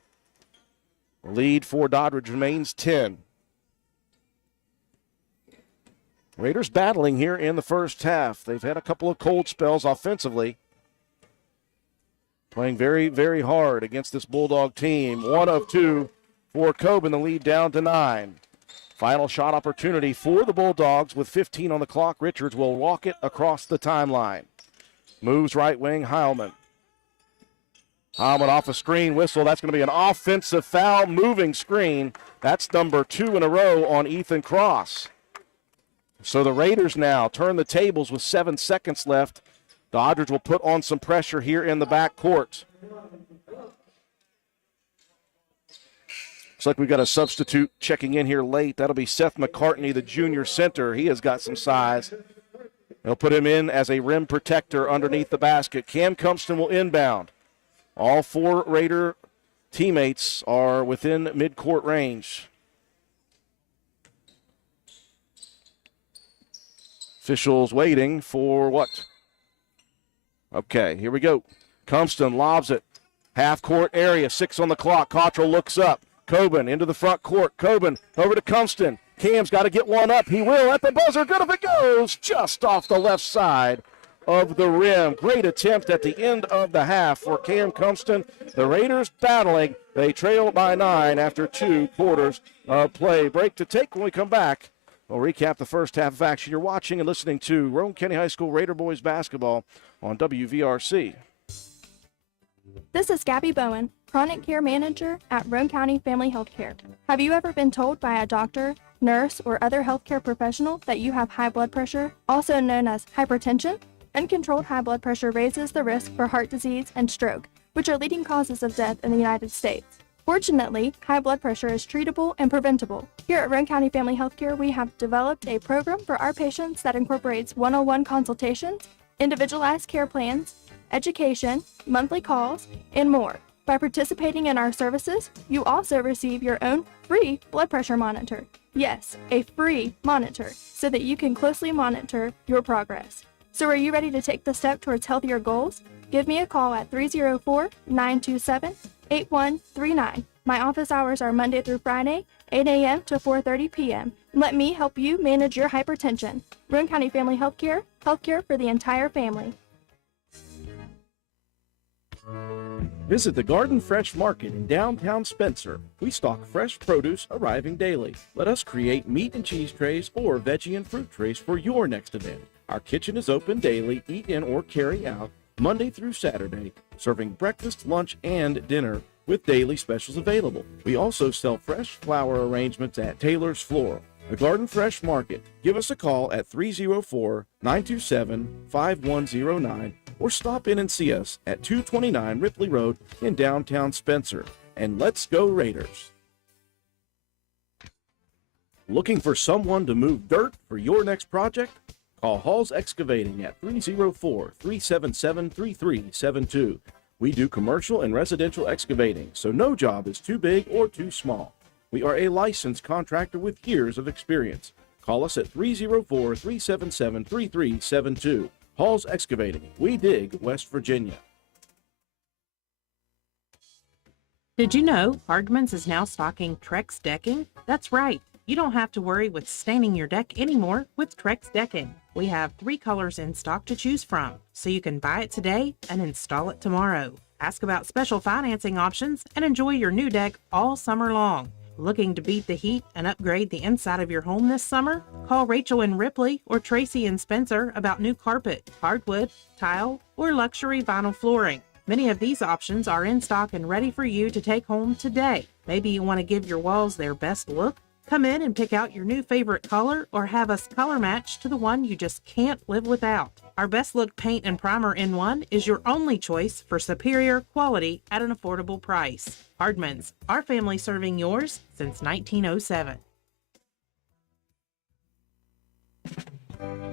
The lead for Doddridge remains 10. Raiders battling here in the first half. They've had a couple of cold spells offensively. Playing very, very hard against this Bulldog team. 1 of 2 for Coben, the lead down to 9. Final shot opportunity for the Bulldogs with 15 on the clock. Richards will walk it across the timeline. Moves right wing, Heilman. Heilman off a screen whistle. That's going to be an offensive foul, moving screen. That's number 2 in a row on Ethan Cross. So the Raiders now turn the tables with 7 seconds left. Doddridge will put on some pressure here in the back court. Looks like we've got a substitute checking in here late. That'll be Seth McCartney, the junior center. He has got some size. They'll put him in as a rim protector underneath the basket. Cam Cumpston will inbound. All 4 Raider teammates are within midcourt range. Officials waiting for what? Okay, here we go. Cumpston lobs it. Half court area, 6 on the clock. Cottrell looks up. Coben into the front court. Coben over to Cumpston. Cam's got to get one up. He will at the buzzer. Good if it goes. Just off the left side of the rim. Great attempt at the end of the half for Cam Cumpston. The Raiders battling. They trail by 9 after 2 quarters of play. Break to take when we come back. We'll recap the first half of action. You're watching and listening to Roane County High School Raider Boys Basketball on WVRC. This is Gabby Bowen, Chronic Care Manager at Roane County Family Healthcare. Have you ever been told by a doctor, nurse, or other healthcare professional that you have high blood pressure, also known as hypertension? Uncontrolled high blood pressure raises the risk for heart disease and stroke, which are leading causes of death in the United States. Fortunately, high blood pressure is treatable and preventable. Here at Roane County Family Healthcare, we have developed a program for our patients that incorporates one-on-one consultations, individualized care plans, education, monthly calls, and more. By participating in our services, you also receive your own free blood pressure monitor. Yes, a free monitor, so that you can closely monitor your progress. So are you ready to take the step towards healthier goals? Give me a call at 304-927-8139. My office hours are Monday through Friday, 8 a.m. to 4:30 p.m. Let me help you manage your hypertension. Roane County Family Healthcare, healthcare for the entire family. Visit the Garden Fresh Market in downtown Spencer. We stock fresh produce arriving daily. Let us create meat and cheese trays or veggie and fruit trays for your next event. Our kitchen is open daily, eat in or carry out, Monday through Saturday, serving breakfast, lunch, and dinner with daily specials available. We also sell fresh flower arrangements at Taylor's Floral. The Garden Fresh Market. Give us a call at 304-927-5109 or stop in and see us at 229 Ripley Road in downtown Spencer. And let's go Raiders! Looking for someone to move dirt for your next project? Call Hall's Excavating at 304-377-3372. We do commercial and residential excavating, so no job is too big or too small. We are a licensed contractor with years of experience. Call us at 304-377-3372. Hall's Excavating. We dig West Virginia. Did you know Hardman's is now stocking Trex decking? That's right. You don't have to worry with staining your deck anymore with Trex Decking. We have 3 colors in stock to choose from, so you can buy it today and install it tomorrow. Ask about special financing options and enjoy your new deck all summer long. Looking to beat the heat and upgrade the inside of your home this summer? Call Rachel and Ripley or Tracy and Spencer about new carpet, hardwood, tile, or luxury vinyl flooring. Many of these options are in stock and ready for you to take home today. Maybe you want to give your walls their best look? Come in and pick out your new favorite color or have us color match to the one you just can't live without. Our Best Look Paint and Primer in One is your only choice for superior quality at an affordable price. Hardman's, our family serving yours since 1907.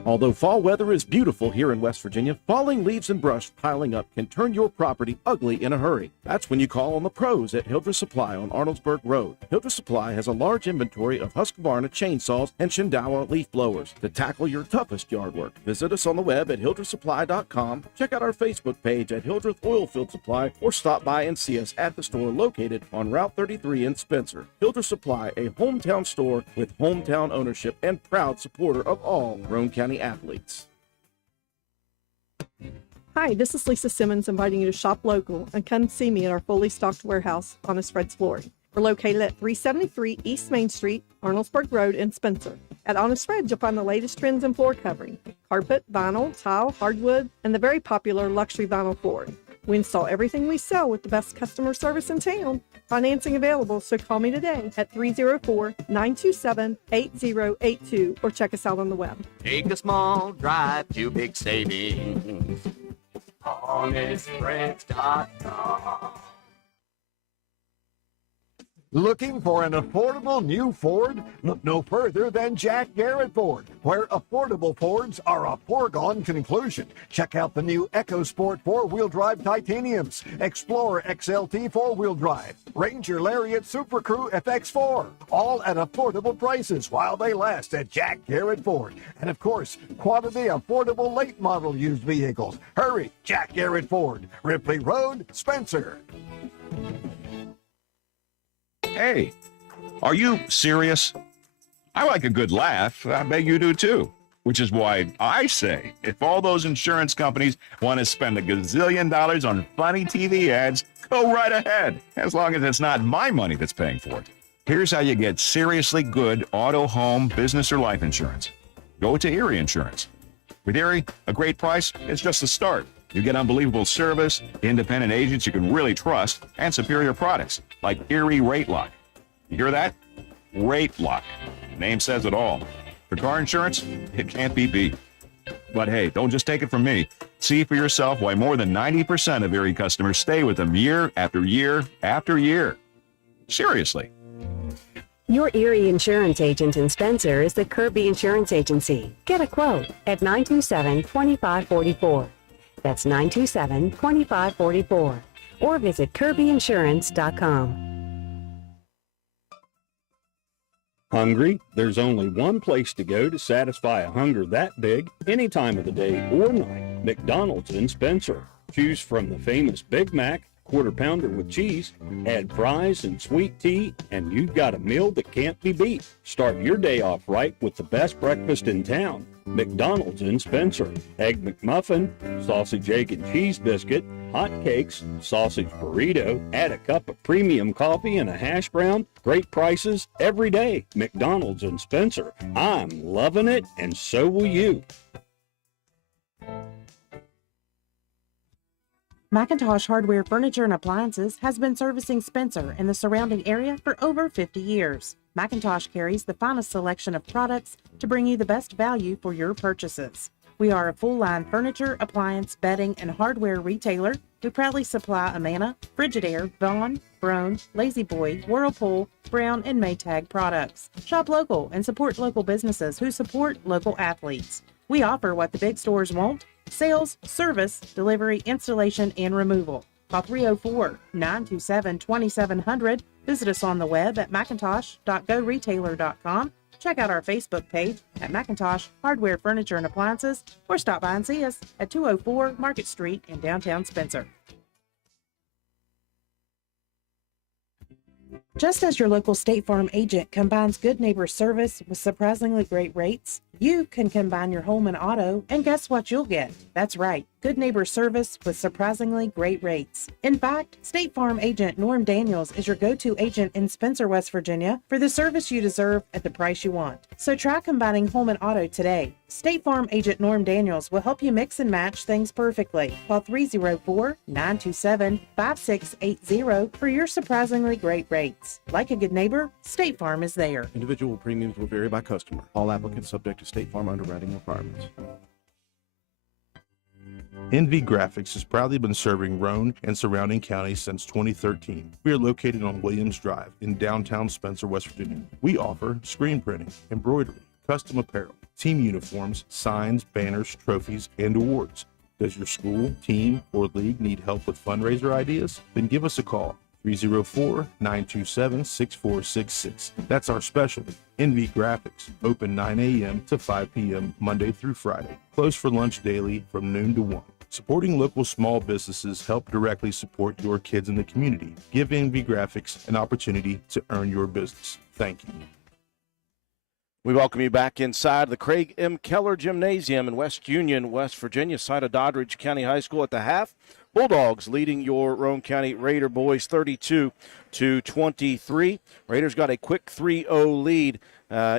Although fall weather is beautiful here in West Virginia, falling leaves and brush piling up can turn your property ugly in a hurry. That's when you call on the pros at Hildreth Supply on Arnoldsburg Road. Hildreth Supply has a large inventory of Husqvarna chainsaws and Shindawa leaf blowers to tackle your toughest yard work. Visit us on the web at hildrethsupply.com, check out our Facebook page at Hildreth Oilfield Supply, or stop by and see us at the store located on Route 33 in Spencer. Hildreth Supply, a hometown store with hometown ownership and proud supporter of all Roane County athletes. Hi, this is Lisa Simmons inviting you to shop local and come see me at our fully stocked warehouse, Honest Fred's Flooring. We're located at 373 East Main Street, Arnoldsburg Road in Spencer. At Honest Fred's, you'll find the latest trends in floor covering, carpet, vinyl, tile, hardwood, and the very popular luxury vinyl flooring. We install everything we sell with the best customer service in town. Financing available, so call me today at 304-927-8082 or check us out on the web. Take a small drive to big savings. HonestFriends.com. Looking for an affordable new Ford? Look no further than Jack Garrett Ford, where affordable Fords are a foregone conclusion. Check out the new EcoSport 4-wheel drive Titaniums, Explorer XLT 4-wheel drive, Ranger Lariat Super Crew FX4, all at affordable prices while they last at Jack Garrett Ford. And of course, quality affordable late model used vehicles. Hurry, Jack Garrett Ford, Ripley Road, Spencer. Hey, are you serious? I like a good laugh. I bet you do too. Which is why I say, if all those insurance companies want to spend $1 gazillion on funny TV ads, go right ahead, as long as it's not my money that's paying for it. Here's how you get seriously good auto, home, business, or life insurance. Go to Erie Insurance. With Erie, a great price is just the start. You get unbelievable service, independent agents you can really trust, and superior products like Erie Rate Lock. You hear that? Rate Lock. The name says it all. For car insurance, it can't be beat. But hey, don't just take it from me. See for yourself why more than 90% of Erie customers stay with them year after year after year. Seriously. Your Erie Insurance agent in Spencer is the Kirby Insurance Agency. Get a quote at 927-2544. That's 927-2544. Or visit kirbyinsurance.com. Hungry? There's only one place to go to satisfy a hunger that big, any time of the day or night. McDonald's in Spencer. Choose from the famous Big Mac, Quarter Pounder with cheese, add fries and sweet tea, and you've got a meal that can't be beat. Start your day off right with the best breakfast in town. McDonald's in Spencer. Egg McMuffin, sausage, egg, and cheese biscuit, hot cakes, sausage burrito, add a cup of premium coffee and a hash brown. Great prices every day. McDonald's in Spencer. I'm loving it, and so will you. McIntosh Hardware Furniture and Appliances has been servicing Spencer and the surrounding area for over 50 years. McIntosh carries the finest selection of products to bring you the best value for your purchases. We are a full-line furniture, appliance, bedding, and hardware retailer who proudly supply Amana, Frigidaire, Vaughan, Roane, Lazy Boy, Whirlpool, Brown, and Maytag products. Shop local and support local businesses who support local athletes. We offer what the big stores won't: sales, service, delivery, installation, and removal. Call 304-927-2700. Visit us on the web at macintosh.goretailer.com. Check out our Facebook page at McIntosh Hardware Furniture and Appliances, or stop by and see us at 204 Market Street in downtown Spencer. Just as your local State Farm agent combines good neighbor service with surprisingly great rates, you can combine your home and auto, and guess what you'll get? That's right, good neighbor service with surprisingly great rates. In fact, State Farm agent Norm Daniels is your go-to agent in Spencer, West Virginia for the service you deserve at the price you want. So try combining home and auto today. State Farm agent Norm Daniels will help you mix and match things perfectly. Call 304-927-5680 for your surprisingly great rates. Like a good neighbor, State Farm is there. Individual premiums will vary by customer. All applicants subject to State Farm underwriting requirements. NV Graphics has proudly been serving Roane and surrounding counties since 2013. We are located on Williams Drive in downtown Spencer, West Virginia. We offer screen printing, embroidery, custom apparel, team uniforms, signs, banners, trophies, and awards. Does your school, team, or league need help with fundraiser ideas? Then give us a call. 304-927-6466. That's our specialty. NV Graphics, open 9 a.m. to 5 p.m. Monday through Friday. Closed for lunch daily from noon to 1. Supporting local small businesses help directly support your kids in the community. Give NV Graphics an opportunity to earn your business. Thank you. We welcome you back inside the Craig M. Keller Gymnasium in West Union, West Virginia, site of Doddridge County High School at the half. Bulldogs leading your Roane County Raider boys 32-23. Raiders got a quick 3-0 lead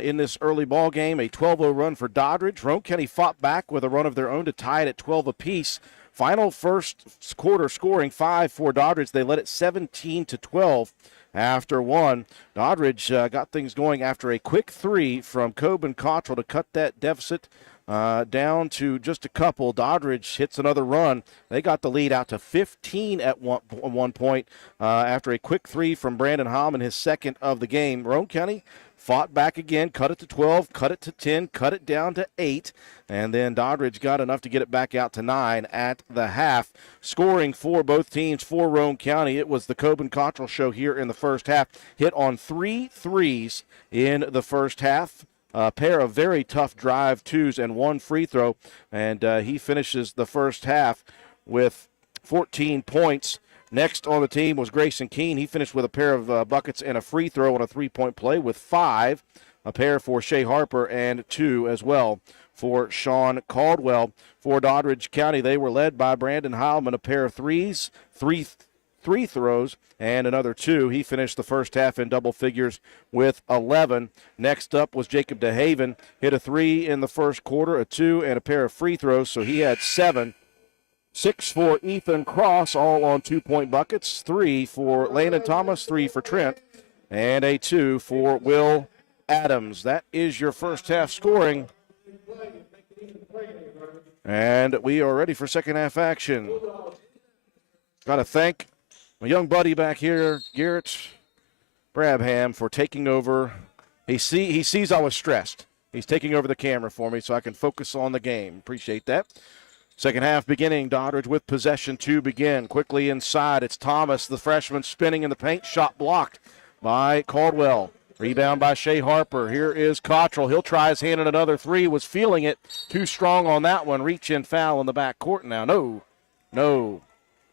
in this early ball game. A 12-0 run for Doddridge. Roane County fought back with a run of their own to tie it at 12 apiece. Final first quarter scoring 5 for Doddridge. They led it 17-12 after one. Doddridge got things going after a quick 3 from Coben Cottrell to cut that deficit down to just a couple. Doddridge hits another run. They got the lead out to 15 at one point after a quick 3 from Brandon Hallman, his second of the game. Roane County fought back again, cut it to 12, cut it to 10, cut it down to 8, and then Doddridge got enough to get it back out to 9 at the half. Scoring for both teams for Roane County, it was the Coben Cottrell show here in the first half. Hit on 3 threes in the first half. A pair of very tough drive twos and 1 free throw, and he finishes the first half with 14 points. Next on the team was Grayson Keene. He finished with a pair of buckets and a free throw on a 3-point play with 5, a pair for Shea Harper and 2 as well for Sean Caldwell. For Doddridge County, they were led by Brandon Heilman, a pair of threes, three throws, and another 2. He finished the first half in double figures with 11. Next up was Jacob DeHaven. Hit a 3 in the first quarter, a 2, and a pair of free throws, so he had 7. 6 for Ethan Cross, all on 2-point buckets. 3 for Landon Thomas, 3 for Trent, and a 2 for Will Adams. That is your first half scoring. And we are ready for second half action. Got to thank my young buddy back here, Garrett Brabham, for taking over. He sees I was stressed. He's taking over the camera for me so I can focus on the game. Appreciate that. Second half beginning. Doddridge with possession to begin. Quickly inside. It's Thomas, the freshman, spinning in the paint. Shot blocked by Caldwell. Rebound by Shea Harper. Here is Cottrell. He'll try his hand at another 3. Was feeling it. Too strong on that one. Reach in foul in the back court now. No.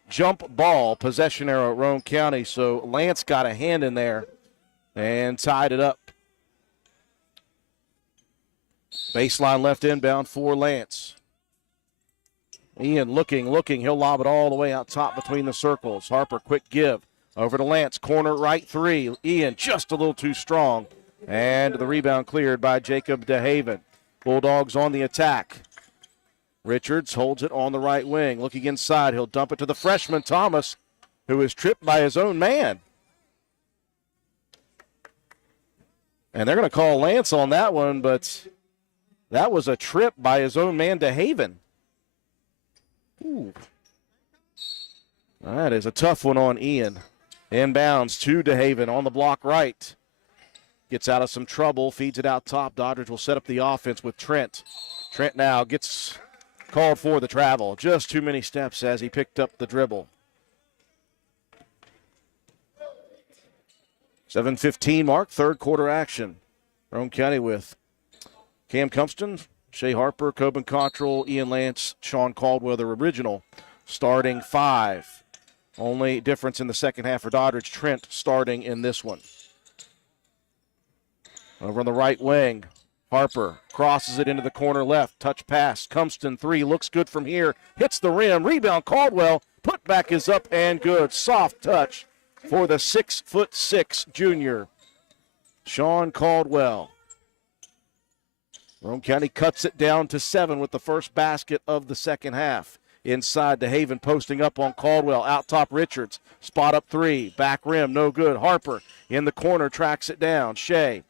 Jump ball, possession arrow at Roane County, so Lance got a hand in there and tied it up. Baseline left inbound for Lance. Ian looking, he'll lob it all the way out top between the circles. Harper, quick give, over to Lance, corner right 3. Ian just a little too strong, and the rebound cleared by Jacob DeHaven. Bulldogs on the attack. Richards holds it on the right wing. Looking inside, he'll dump it to the freshman, Thomas, who is tripped by his own man. And they're going to call Lance on that one, but that was a trip by his own man, DeHaven. Ooh. That is a tough one on Ian. Inbounds to DeHaven on the block right. Gets out of some trouble, feeds it out top. Doddridge will set up the offense with Trent. Trent now gets called for the travel. Just too many steps as he picked up the dribble. 7:15 mark, third quarter action. Roane County with Cam Cumpston, Shea Harper, Coben Cottrell, Ian Lance, Sean Caldwell, the original starting 5. Only difference in the second half for Doddridge, Trent starting in this one. Over on the right wing, Harper crosses it into the corner left. Touch pass. Cumston 3 looks good from here. Hits the rim. Rebound Caldwell. Putback is up and good. Soft touch for the 6'6" junior, Sean Caldwell. Roane County cuts it down to 7 with the first basket of the second half. Inside DeHaven posting up on Caldwell. Out top Richards. Spot up 3. Back rim. No good. Harper in the corner tracks it down. Shea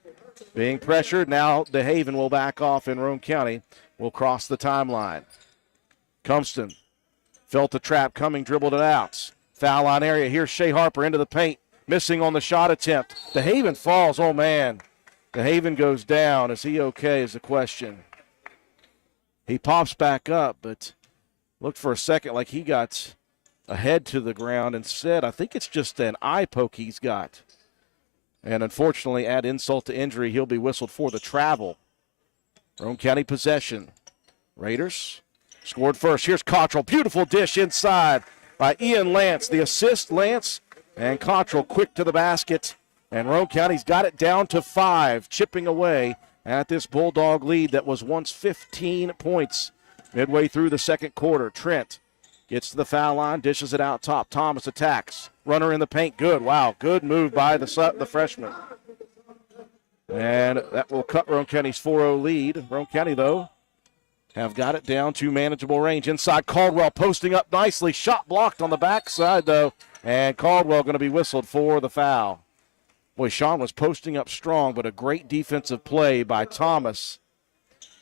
being pressured. Now DeHaven will back off and Roane County will cross the timeline. Cumston felt the trap coming, dribbled it out. Foul line area. Here's Shea Harper into the paint. Missing on the shot attempt. DeHaven falls. Oh, man. DeHaven goes down. Is he okay is the question. He pops back up, but looked for a second like he got a head to the ground. Instead, I think it's just an eye poke he's got. And unfortunately, add insult to injury, he'll be whistled for the travel. Roane County possession. Raiders scored first. Here's Cottrell. Beautiful dish inside by Ian Lance. The assist, Lance, and Cottrell quick to the basket. And Roane County's got it down to 5, chipping away at this Bulldog lead that was once 15 points midway through the second quarter. Trent gets to the foul line, dishes it out top. Thomas attacks. Runner in the paint. Good. Wow. Good move by the freshman. And that will cut Roane County's 4-0 lead. Roane County, though, have got it down to manageable range. Inside, Caldwell posting up nicely. Shot blocked on the backside, though. And Caldwell going to be whistled for the foul. Boy, Sean was posting up strong, but a great defensive play by Thomas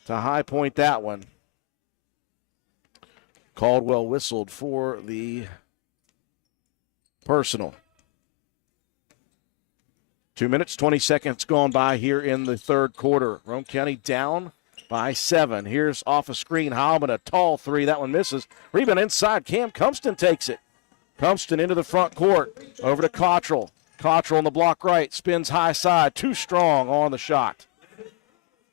to high point that one. Caldwell whistled for the personal. 2 minutes, 20 seconds gone by here in the third quarter. Roane County down by 7. Here's off a screen. Heilman, a tall 3. That one misses. Rebound inside. Cam Cumston takes it. Cumston into the front court. Over to Cottrell. Cottrell on the block right. Spins high side. Too strong on the shot.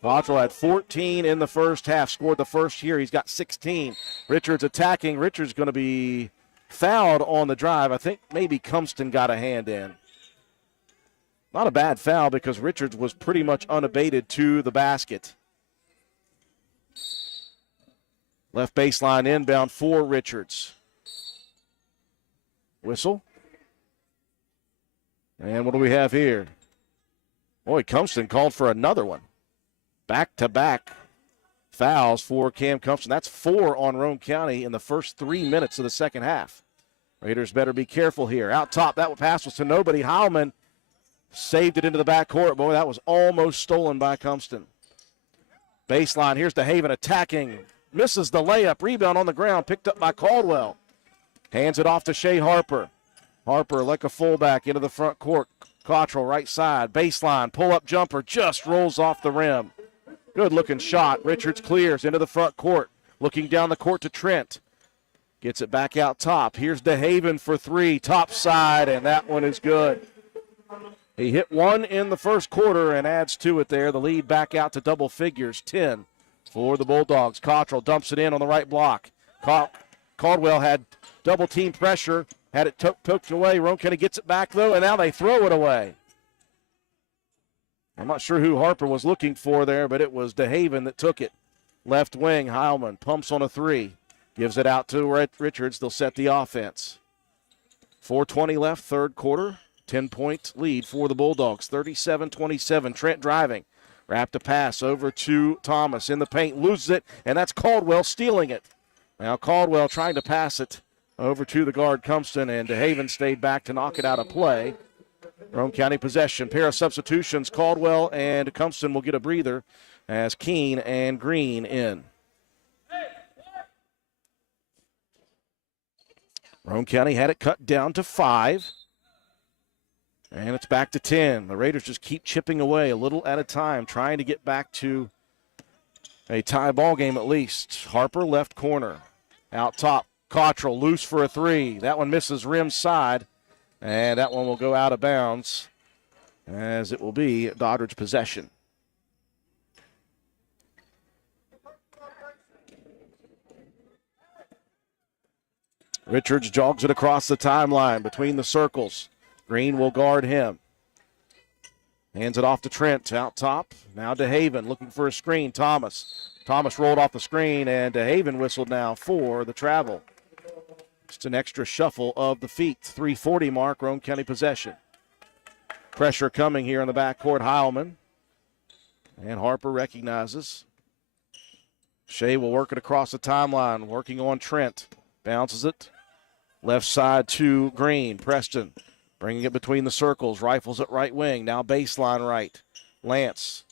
Cottrell had 14 in the first half. Scored the first here. He's got 16. Richards attacking. Richards going to be fouled on the drive. I think maybe Cumston got a hand in. Not a bad foul because Richards was pretty much unabated to the basket. Left baseline inbound for Richards. Whistle. And what do we have here? Boy, Cumston called for another one. Back-to-back fouls for Cam Cumston. That's 4 on Roane County in the first 3 minutes of the second half. Raiders better be careful here. Out top, that pass was to nobody. Heilman saved it into the backcourt. Boy, that was almost stolen by Cumston. Baseline, here's DeHaven attacking. Misses the layup. Rebound on the ground, picked up by Caldwell. Hands it off to Shea Harper. Harper like a fullback into the front court. Cottrell right side. Baseline, pull-up jumper, just rolls off the rim. Good-looking shot. Richards clears into the front court. Looking down the court to Trent. Gets it back out top. Here's DeHaven for 3, top side, and that one is good. He hit 1 in the first quarter and adds to it there. The lead back out to double figures, 10 for the Bulldogs. Cottrell dumps it in on the right block. Caldwell had double team pressure, had it poked away. Roane County gets it back, though, and now they throw it away. I'm not sure who Harper was looking for there, but it was DeHaven that took it. Left wing, Heilman pumps on a 3. Gives it out to Richards. They'll set the offense. 4:20 left, third quarter. 10-point lead for the Bulldogs, 37-27. Trent driving. Wrapped a pass over to Thomas in the paint. Loses it, and that's Caldwell stealing it. Now Caldwell trying to pass it over to the guard, Cumston, and DeHaven stayed back to knock it out of play. Roane County possession. Pair of substitutions. Caldwell and Cumston will get a breather as Keene and Green in. Roane County had it cut down to 5. And it's back to 10. The Raiders just keep chipping away a little at a time, trying to get back to a tie ball game at least. Harper left corner. Out top, Cottrell loose for a 3. That one misses rim side, and that one will go out of bounds as it will be Doddridge possession. Richards jogs it across the timeline between the circles. Green will guard him. Hands it off to Trent out top. Now DeHaven looking for a screen. Thomas rolled off the screen, and DeHaven whistled now for the travel. Just an extra shuffle of the feet. 3:40 mark, Roane County possession. Pressure coming here in the backcourt. Heilman. And Harper recognizes. Shea will work it across the timeline, working on Trent. Bounces it. Left side to Green. Preston bringing it between the circles. Rifles it right wing. Now baseline right. Lance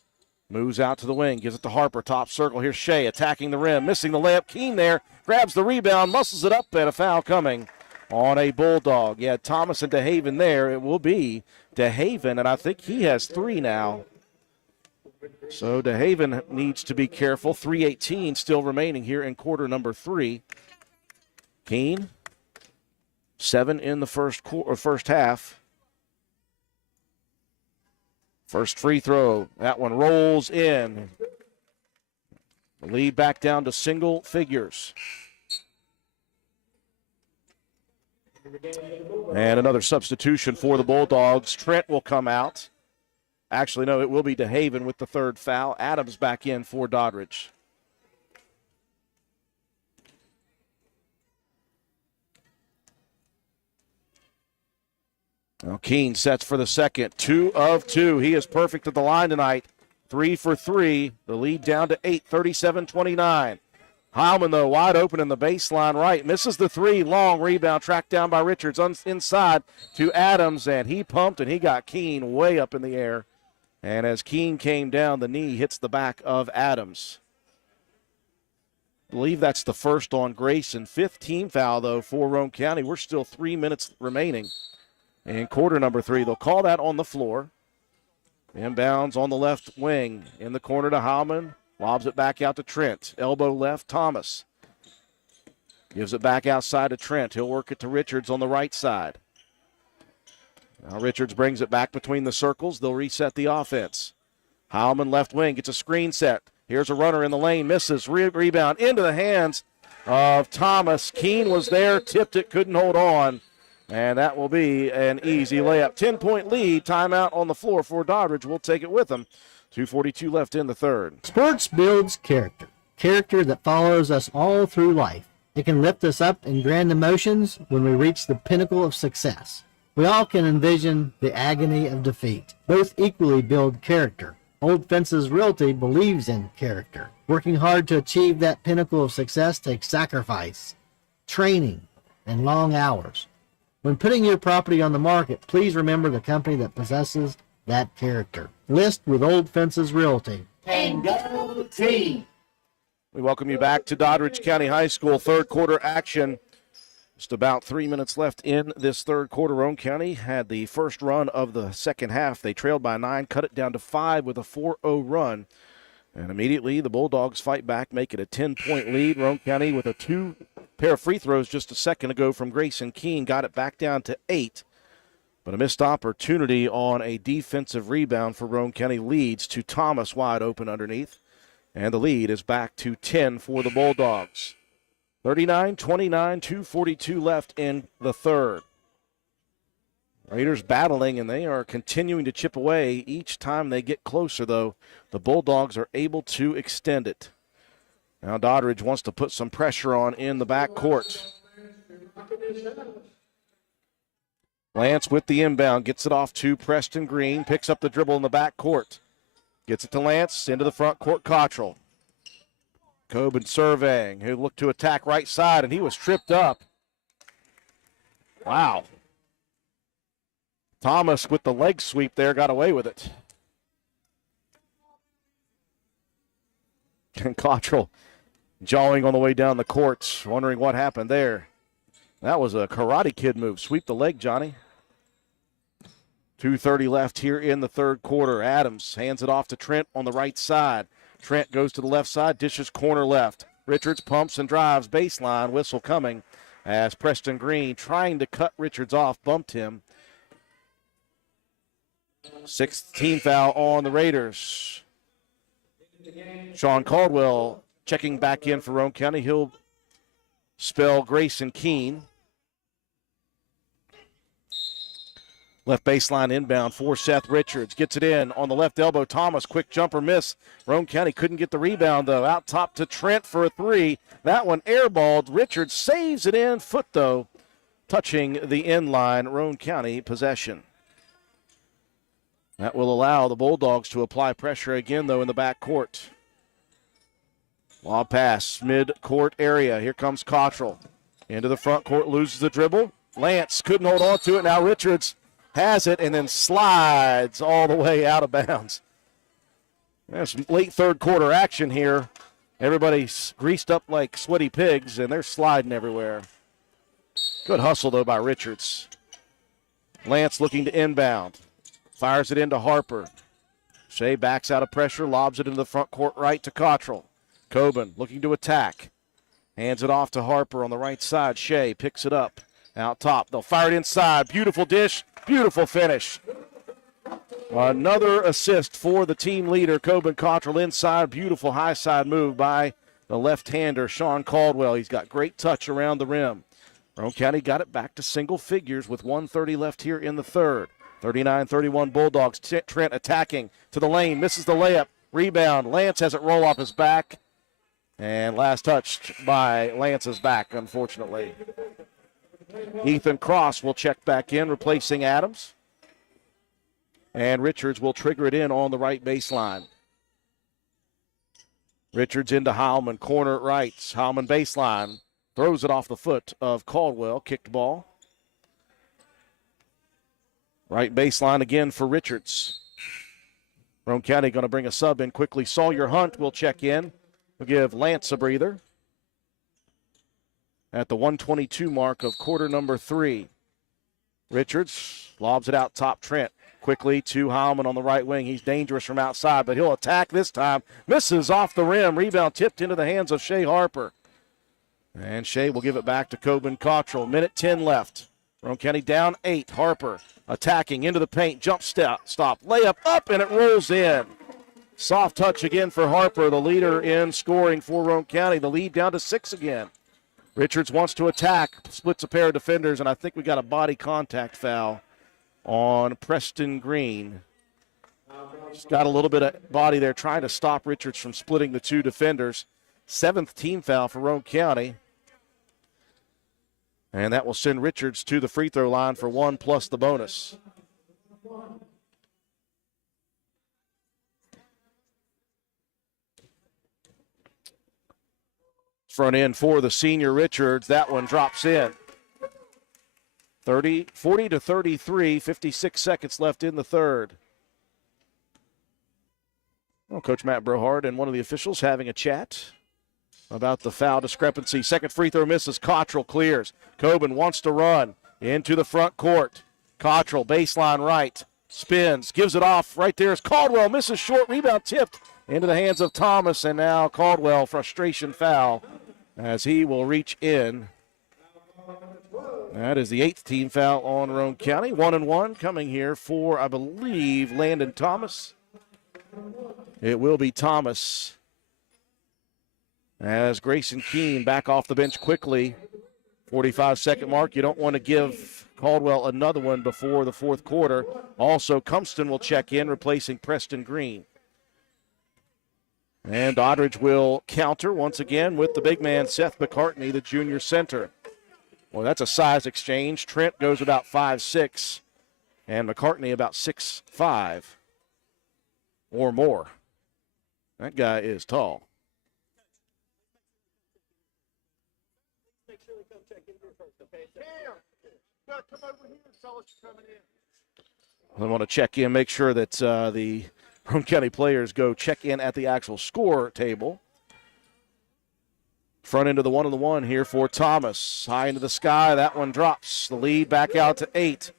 moves out to the wing. Gives it to Harper. Top circle. Here's Shea attacking the rim. Missing the layup. Keene there. Grabs the rebound. Muscles it up. And a foul coming on a Bulldog. Yeah, Thomas and DeHaven there. It will be DeHaven. And I think he has 3 now. So DeHaven needs to be careful. 3:18 still remaining here in quarter number 3. Keene, 7 in the first half. First free throw. That one rolls in. The lead back down to single figures. And another substitution for the Bulldogs. Trent will come out. Actually, no, it will be DeHaven with the 3rd foul. Adams back in for Doddridge. Now Keene sets for the second. 2 of 2. He is perfect at the line tonight. 3 for 3. The lead down to 8, 37-29. Heilman, though, wide open in the baseline right. Misses the 3. Long rebound tracked down by Richards inside to Adams, and he pumped, and he got Keene way up in the air. And as Keene came down, the knee hits the back of Adams. I believe that's the first on Grayson. 5th team foul, though, for Roane County. We're still 3 minutes remaining in quarter number 3. They'll call that on the floor. Inbounds on the left wing. In the corner to Heilman. Lobs it back out to Trent. Elbow left, Thomas. Gives it back outside to Trent. He'll work it to Richards on the right side. Now Richards brings it back between the circles. They'll reset the offense. Heilman left wing gets a screen set. Here's a runner in the lane. Misses. Rebound into the hands of Thomas. Keene was there. Tipped it. Couldn't hold on. And that will be an easy layup. 10-point lead. Timeout on the floor for Doddridge. We'll take it with them. 2:42 left in the 3rd. Sports builds character. Character that follows us all through life. It can lift us up in grand emotions when we reach the pinnacle of success. We all can envision the agony of defeat. Both equally build character. Old Fences Realty believes in character. Working hard to achieve that pinnacle of success takes sacrifice, training, and long hours. When putting your property on the market, please remember the company that possesses that character. List with Old Fences Realty. And go team! We welcome you back to Doddridge County High School. 3rd quarter action. Just about 3 minutes left in this 3rd quarter. Roane County had the first run of the second half. They trailed by 9, cut it down to 5 with a 4-0 run. And immediately the Bulldogs fight back, make it a 10-point lead. Roane County with a 2 pair of free throws just a second ago from Grayson Keene got it back down to 8. But a missed opportunity on a defensive rebound for Roane County leads to Thomas wide open underneath. And the lead is back to 10 for the Bulldogs. 39-29, 2:42 left in the 3rd. Raiders battling, and they are continuing to chip away. Each time they get closer, though, the Bulldogs are able to extend it. Now Doddridge wants to put some pressure on in the backcourt. Lance with the inbound, gets it off to Preston Green, picks up the dribble in the backcourt. Gets it to Lance, into the front court, Cottrell. Coben surveying, who looked to attack right side, and he was tripped up. Wow. Thomas with the leg sweep there got away with it. And Cottrell jawing on the way down the court, wondering what happened there. That was a Karate Kid move. Sweep the leg, Johnny. 2:30 left here in the 3rd quarter. Adams hands it off to Trent on the right side. Trent goes to the left side, dishes corner left. Richards pumps and drives baseline. Whistle coming as Preston Green, trying to cut Richards off, bumped him. 6th team foul on the Raiders. Sean Caldwell checking back in for Roane County. He'll spell Grayson Keene. Left baseline inbound for Seth Richards. Gets it in on the left elbow. Thomas, quick jumper miss. Roane County couldn't get the rebound, though. Out top to Trent for a three. That one airballed. Richards saves it in. Foot, though, touching the end line. Roane County possession. That will allow the Bulldogs to apply pressure again, though, in the backcourt. Lob pass, mid-court area. Here comes Cottrell. Into the front court, loses the dribble. Lance couldn't hold on to it. Now Richards has it and then slides all the way out of bounds. There's some late third quarter action here. Everybody's greased up like sweaty pigs, and they're sliding everywhere. Good hustle, though, by Richards. Lance looking to inbound. Fires it into Harper. Shea backs out of pressure, lobs it into the front court right to Cottrell. Coben looking to attack. Hands it off to Harper on the right side. Shea picks it up. Out top. They'll fire it inside. Beautiful dish. Beautiful finish. Another assist for the team leader, Coben Cottrell, inside. Beautiful high side move by the left-hander, Sean Caldwell. He's got great touch around the rim. Roane County got it back to single figures with 1:30 left here in the third. 39-31 Bulldogs. Trent attacking to the lane. Misses the layup. Rebound. Lance has it roll off his back. And last touched by Lance's back, unfortunately. Ethan Cross will check back in, replacing Adams. And Richards will trigger it in on the right baseline. Richards into Heilman, corner right. Heilman baseline. Throws it off the foot of Caldwell. Kicked ball. Right baseline again for Richards. Roane County going to bring a sub in quickly. Sawyer Hunt will check in. We'll give Lance a breather at the 1:22 mark of quarter number 3. Richards lobs it out top. Trent quickly to Heilman on the right wing. He's dangerous from outside, but he'll attack this time. Misses off the rim. Rebound tipped into the hands of Shea Harper. And Shea will give it back to Coben Cottrell. Minute 10 left. Roane County down 8. Harper attacking into the paint. Jump stop. Layup up, and it rolls in. Soft touch again for Harper, the leader in scoring for Roane County. The lead down to 6 again. Richards wants to attack, splits a pair of defenders, and I think we got a body contact foul on Preston Green. Just got a little bit of body there trying to stop Richards from splitting the two defenders. 7th team foul for Roane County. And that will send Richards to the free throw line for 1 plus the bonus. Front end for the senior Richards. That one drops in. 40-33, 56 seconds left in the third. Well, Coach Matt Brohard and one of the officials having a chat about the foul discrepancy. Second free throw misses. Cottrell clears. Coben wants to run into the front court. Cottrell, baseline right, spins, gives it off. Right there is Caldwell. Misses short. Rebound tipped into the hands of Thomas, and now Caldwell, frustration foul as he will reach in. That is the 8th team foul on Roane County. 1-1 coming here for, I believe, Landon Thomas. It will be Thomas. As Grayson Keene back off the bench quickly. 45-second mark. You don't want to give Caldwell another one before the fourth quarter. Also, Cumston will check in, replacing Preston Green. And Doddridge will counter once again with the big man, Seth McCartney, the junior center. Well, that's a size exchange. Trent goes about 5'6", and McCartney about 6'5", or more. That guy is tall. I want to check in, make sure that the Roane County players go check in at the actual score table. Front end of the 1-on-1 here for Thomas. High into the sky. That one drops. The lead back out to 8.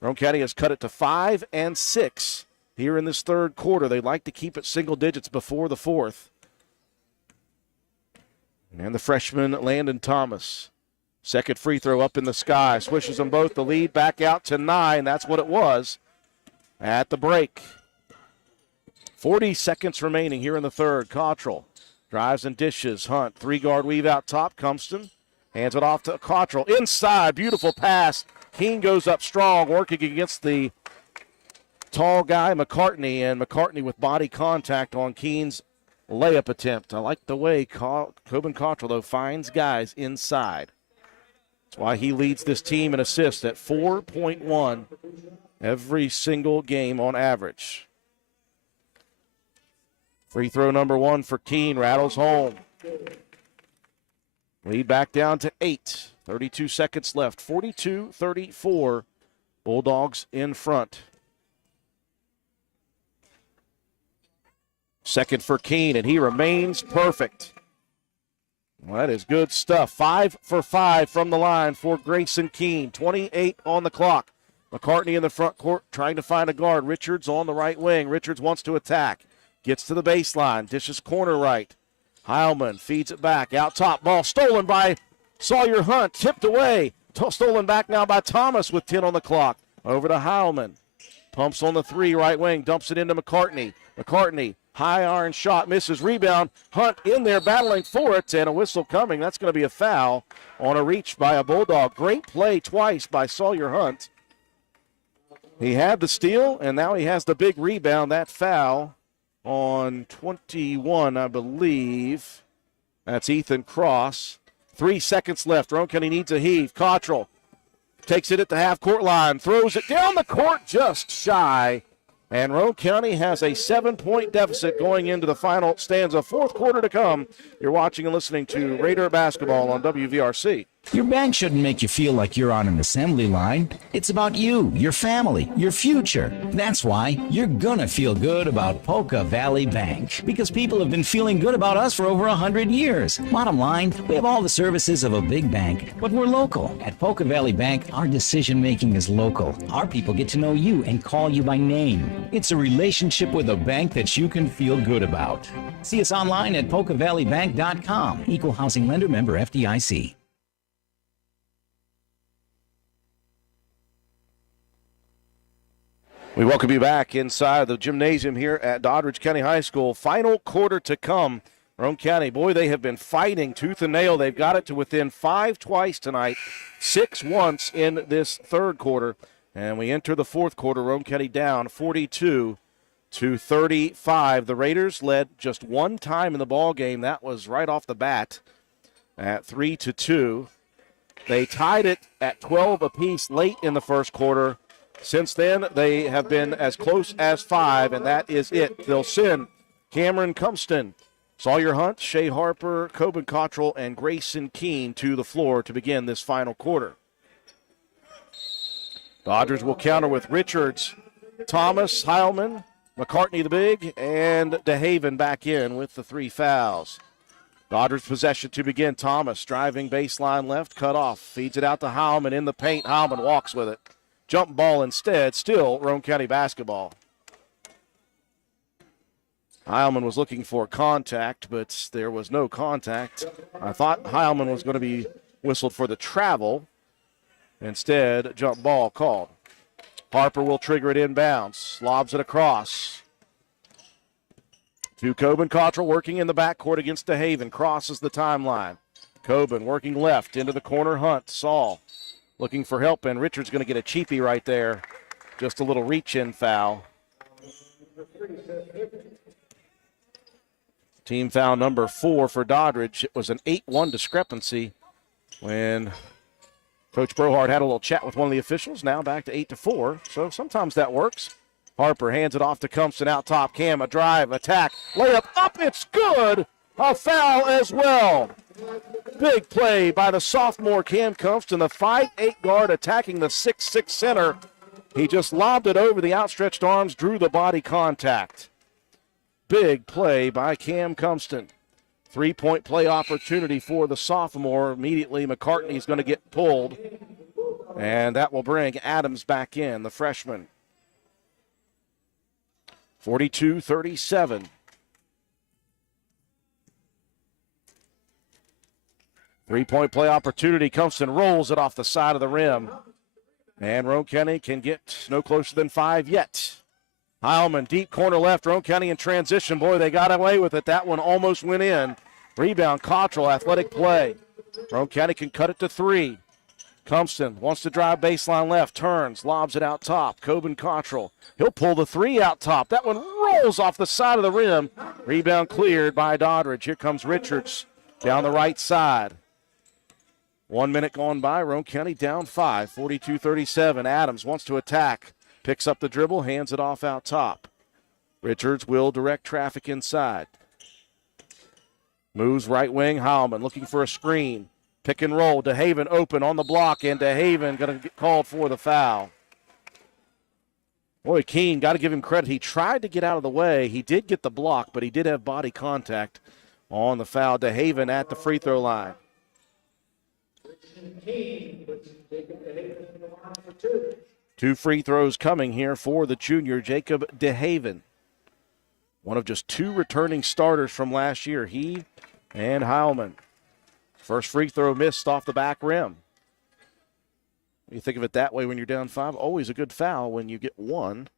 Roane County has cut it to 5 and 6 here in this third quarter. They like to keep it single digits before the fourth. And the freshman, Landon Thomas. Second free throw up in the sky. Swishes them both. The lead back out to 9. That's what it was at the break. 40 seconds remaining here in the third. Cottrell drives and dishes. Hunt, 3-guard weave out top. Cumston hands it off to Cottrell. Inside, beautiful pass Keene goes up strong, working against the tall guy, McCartney, and McCartney with body contact on Keene's layup attempt. I like the way Coben Cottrell, though, finds guys inside. That's why he leads this team in assists at 4.1 every single game on average. Free throw number 1 for Keene rattles home. Lead back down to 8. 32 seconds left. 42-34. Bulldogs in front. Second for Keene, and he remains perfect. Well, that is good stuff. 5 for 5 from the line for Grayson Keene. 28 on the clock. McCartney in the front court trying to find a guard. Richards on the right wing. Richards wants to attack. Gets to the baseline. Dishes corner right. Heilman feeds it back. Out top. Ball stolen by Sawyer Hunt. Tipped away. Stolen back now by Thomas with 10 on the clock. Over to Heilman. Pumps on the 3 right wing. Dumps it into McCartney. McCartney. High iron shot, misses, rebound. Hunt in there battling for it, and a whistle coming. That's going to be a foul on a reach by a Bulldog. Great play twice by Sawyer Hunt. He had the steal, and now he has the big rebound. That foul on 21, I believe. That's Ethan Cross. 3 seconds left. Roane County needs a heave. Cottrell takes it at the half-court line, throws it down the court just shy. And Roane County has a 7-point deficit going into the final stanza. Fourth quarter to come. You're watching and listening to Raider Basketball on WVRC. Your bank shouldn't make you feel like you're on an assembly line. It's about you, your family, your future. That's why you're gonna feel good about Polka Valley Bank, because people have been feeling good about us for over 100 years. Bottom line, we have all the services of a big bank, but we're local. At Polka Valley Bank, our decision-making is local. Our people get to know you and call you by name. It's a relationship with a bank that you can feel good about. See us online at polkavalleybank.com. Equal housing lender, member FDIC. We welcome you back inside the gymnasium here at Doddridge County High School. Final quarter to come. Roane County, boy, they have been fighting tooth and nail. They've got it to within 5 twice tonight, 6 once in this third quarter. And we enter the fourth quarter, Roane County down 42-35. The Raiders led just one time in the ball game. That was right off the bat at 3-2. They tied it at 12 apiece late in the first quarter. Since then, they have been as close as 5, and that is it. They'll send Cameron Cumston, Sawyer Hunt, Shea Harper, Coben Cottrell, and Grayson Keene to the floor to begin this final quarter. Dodgers will counter with Richards, Thomas, Heilman, McCartney the big, and DeHaven back in with the 3 fouls. Dodgers possession to begin. Thomas driving baseline left, cut off, feeds it out to Heilman in the paint. Heilman walks with it. Jump ball instead, still Roane County basketball. Heilman was looking for contact, but there was no contact. I thought Heilman was going to be whistled for the travel. Instead, jump ball called. Harper will trigger it inbounds, lobs it across. To Coben Cottrell working in the backcourt against DeHaven, crosses the timeline. Coben working left into the corner, Hunt, Saul. Looking for help, and Richards going to get a cheapie right there. Just a little reach-in foul. Team foul number 4 for Doddridge. It was an 8-1 discrepancy when Coach Brohard had a little chat with one of the officials. Now back to 8-4, so sometimes that works. Harper hands it off to Cumston out top. Cam, a drive, attack, layup up, it's good. A foul as well. Big play by the sophomore Cam Cumston, the 5'8 guard attacking the 6'6 center. He just lobbed it over the outstretched arms, drew the body contact. Big play by Cam Cumston. 3-point play opportunity for the sophomore. Immediately McCartney's going to get pulled, and that will bring Adams back in, the freshman. 42-37. Three-point play opportunity. Cumston rolls it off the side of the rim. And Roane County can get no closer than 5 yet. Heilman, deep corner left. Roane County in transition. Boy, they got away with it. That one almost went in. Rebound, Cottrell, athletic play. Roane County can cut it to 3. Compton wants to drive baseline left, turns, lobs it out top. Coben Cottrell, he'll pull the three out top. That one rolls off the side of the rim. Rebound cleared by Doddridge. Here comes Richards down the right side. 1 minute gone by. Roane County down 5, 42-37. Adams wants to attack. Picks up the dribble, hands it off out top. Richards will direct traffic inside. Moves right wing. Heilman looking for a screen. Pick and roll. DeHaven open on the block, and DeHaven going to get called for the foul. Boy, Keene, got to give him credit. He tried to get out of the way. He did get the block, but he did have body contact on the foul. DeHaven at the free throw line. Two free throws coming here for the junior, Jacob DeHaven. One of just two returning starters from last year, he and Heilman. First free throw missed off the back rim. You think of it that way when you're down 5, always a good foul when you get one.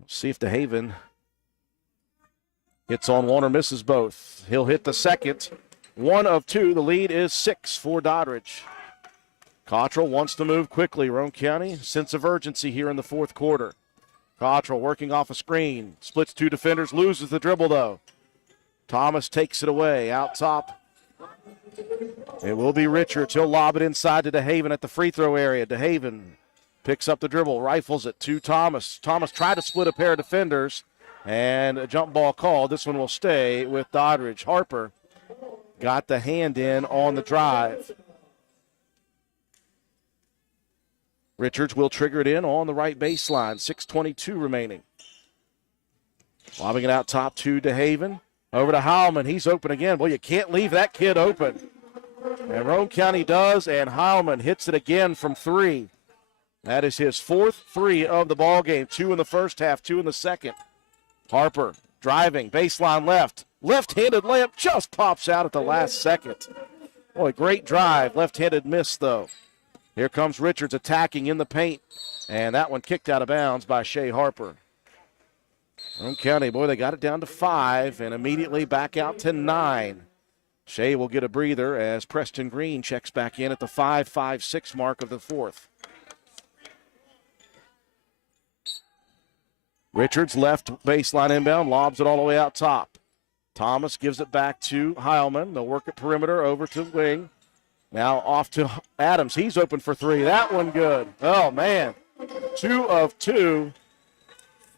Let's see if DeHaven hits on one or misses both. He'll hit the second. 1 of 2. The lead is 6 for Doddridge. Cottrell wants to move quickly. Roane County, sense of urgency here in the fourth quarter. Cottrell working off a screen. Splits 2 defenders, loses the dribble though. Thomas takes it away. Out top. It will be Richards. He'll lob it inside to DeHaven at the free throw area. DeHaven picks up the dribble, rifles it to Thomas. Thomas tried to split a pair of defenders, and a jump ball called. This one will stay with Doddridge. Harper got the hand in on the drive. Richards will trigger it in on the right baseline. 6:22 remaining. Lobbing it out top to DeHaven. Over to Heilman. He's open again. Well, you can't leave that kid open. And Roane County does, and Heilman hits it again from 3. That is his 4th 3 of the ball game. 2 in the first half, 2 in the second. Harper driving, baseline left. Left-handed layup just pops out at the last second. Boy, great drive. Left-handed miss, though. Here comes Richards attacking in the paint, and that one kicked out of bounds by Shea Harper. Roane County, boy, they got it down to 5 and immediately back out to 9. Shea will get a breather as Preston Green checks back in at the 5:56 mark of the fourth. Richards left baseline inbound, lobs it all the way out top. Thomas gives it back to Heilman. They'll work at perimeter over to wing. Now off to Adams. He's open for 3. That one good. Oh, man. 2 of 2.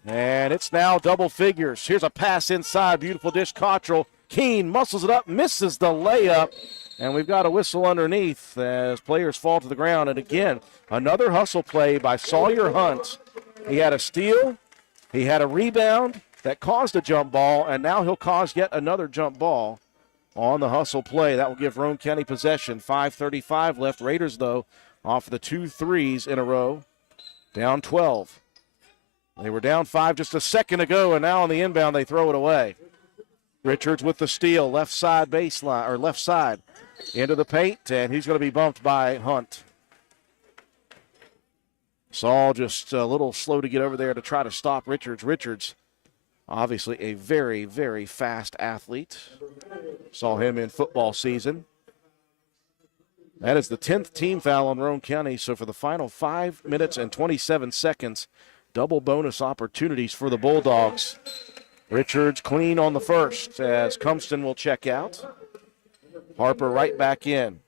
And it's now double figures. Here's a pass inside. Beautiful dish. Cottrell. Keene muscles it up, misses the layup. And we've got a whistle underneath as players fall to the ground. And again, another hustle play by Sawyer Hunt. He had a steal. He had a rebound that caused a jump ball. And now he'll cause yet another jump ball on the hustle play. That will give Roane County possession. 5:35 left. Raiders, though, off the 2 threes in a row. Down 12. They were down 5 just a second ago, and now on the inbound they throw it away. Richards with the steal, left side baseline, or left side into the paint, and he's going to be bumped by Hunt. Saul just a little slow to get over there to try to stop Richards. Richards, obviously a very, very fast athlete. Saw him in football season. That is the 10th team foul on Roane County, so for the final 5 minutes and 27 seconds, double bonus opportunities for the Bulldogs. Richards clean on the first as Compton will check out. Harper right back in.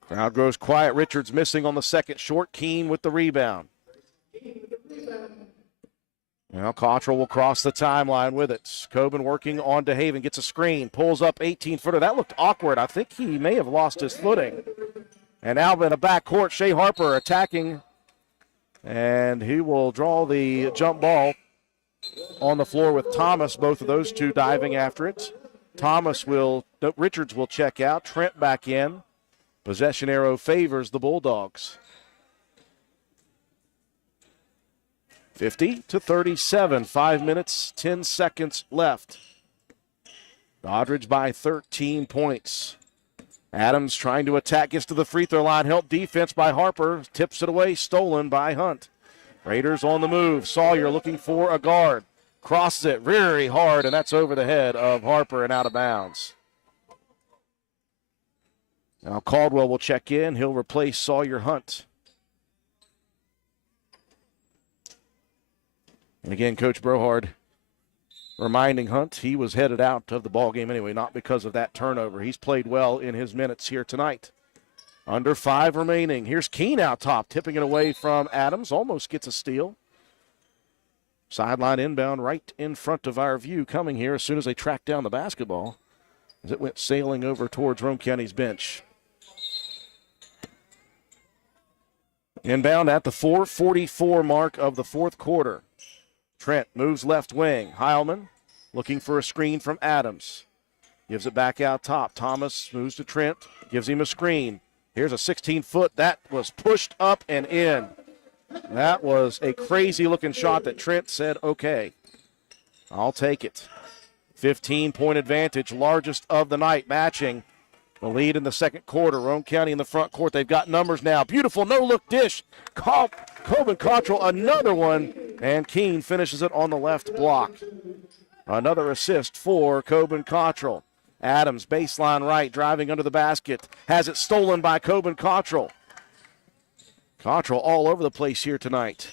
Crowd grows quiet. Richards missing on the second. Short. Keene with the rebound. Now Cottrell will cross the timeline with it. Coben working on DeHaven, gets a screen, pulls up 18-footer. That looked awkward. I think he may have lost his footing. And now in a backcourt, Shea Harper attacking, and he will draw the jump ball on the floor with Thomas, both of those two diving after it. Richards will check out. Trent back in. Possession arrow favors the Bulldogs. 50-37, 5 minutes, 10 seconds left. Doddridge by 13 points. Adams trying to attack, gets to the free throw line. Help defense by Harper. Tips it away, stolen by Hunt. Raiders on the move. Sawyer looking for a guard. crosses it very hard, and that's over the head of Harper and out of bounds. Now Caldwell will check in. He'll replace Sawyer Hunt. And again, Coach Brohard reminding Hunt he was headed out of the ball game anyway, not because of that turnover. He's played well in his minutes here tonight. Under 5 remaining. Here's Keene out top, tipping it away from Adams. Almost gets a steal. Sideline inbound right in front of our view coming here as soon as they track down the basketball as it went sailing over towards Roane County's bench. Inbound at the 4:44 mark of the fourth quarter. Trent moves left wing. Heilman looking for a screen from Adams. Gives it back out top. Thomas moves to Trent, gives him a screen. Here's a 16-foot. That was pushed up and in. That was a crazy-looking shot that Trent said, okay, I'll take it. 15-point advantage, largest of the night, matching the lead in the second quarter. Roane County in the front court. They've got numbers now. Beautiful no-look dish. Coben Cottrell, another one, and Keene finishes it on the left block. Another assist for Coben Cottrell. Adams, baseline right, driving under the basket. Has it stolen by Coben Cottrell. Cottrell all over the place here tonight.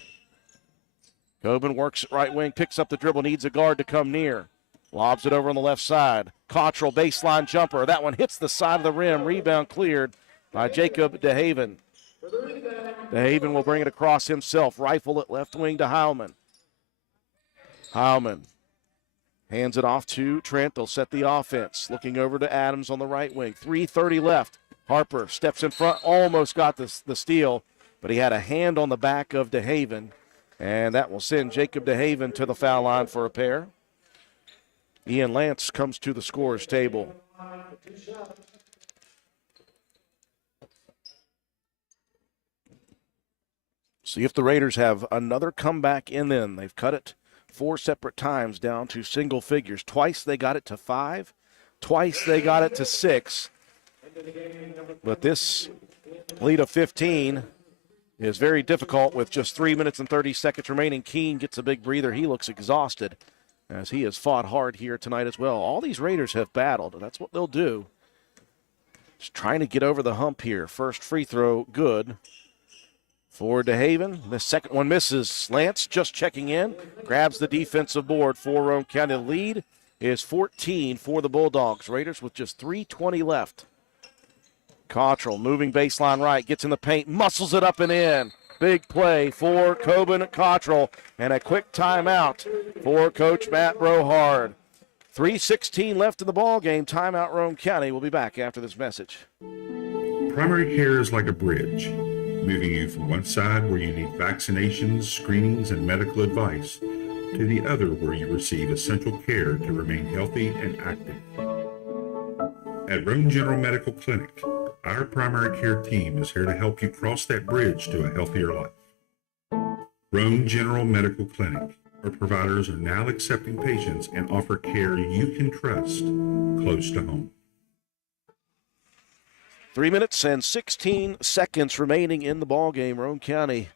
Coben works right wing, picks up the dribble, needs a guard to come near. Lobs it over on the left side. Cottrell, baseline jumper. That one hits the side of the rim. Rebound cleared by Jacob DeHaven. DeHaven will bring it across himself. Rifle it left wing to Heilman. Heilman hands it off to Trent. They'll set the offense. Looking over to Adams on the right wing. 3:30 left. Harper steps in front, almost got the steal, but he had a hand on the back of DeHaven, and that will send Jacob DeHaven to the foul line for a pair. Ian Lance comes to the scorer's table. See if the Raiders have another comeback in them. They've cut it 4 separate times down to single figures. Twice they got it to 5. Twice they got it to 6. But this lead of 15 is very difficult with just 3 minutes and 30 seconds remaining. Keene gets a big breather. He looks exhausted as he has fought hard here tonight as well. All these Raiders have battled, and that's what they'll do. Just trying to get over the hump here. First free throw, good for DeHaven. The second one misses. Lance just checking in, grabs the defensive board for Roane County. The lead is 14 for the Bulldogs. Raiders with just 3:20 left. Cottrell moving baseline right, gets in the paint, muscles it up and in. Big play for Coben Cottrell, and a quick timeout for Coach Matt Brohard. 3:16 left in the ball game. Timeout, Roane County. We'll be back after this message. Primary care is like a bridge, moving you from one side where you need vaccinations, screenings, and medical advice to the other where you receive essential care to remain healthy and active. At Roane General Medical Clinic, our primary care team is here to help you cross that bridge to a healthier life. Roane General Medical Clinic. Our providers are now accepting patients and offer care you can trust close to home. 3 minutes and 16 seconds remaining in the ball game. Roane County,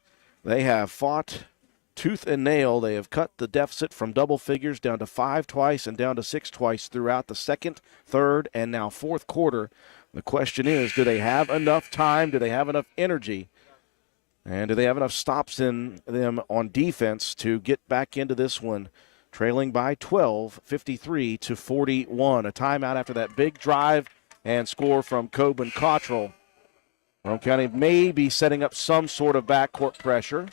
they have fought tooth and nail. They have cut the deficit from double figures down to 5 twice and down to 6 twice throughout the second, third, and now fourth quarter. The question is, do they have enough time? Do they have enough energy? And do they have enough stops in them on defense to get back into this one? Trailing by 12, 53-41. A timeout after that big drive and score from Coben Cottrell. Roane County may be setting up some sort of backcourt pressure.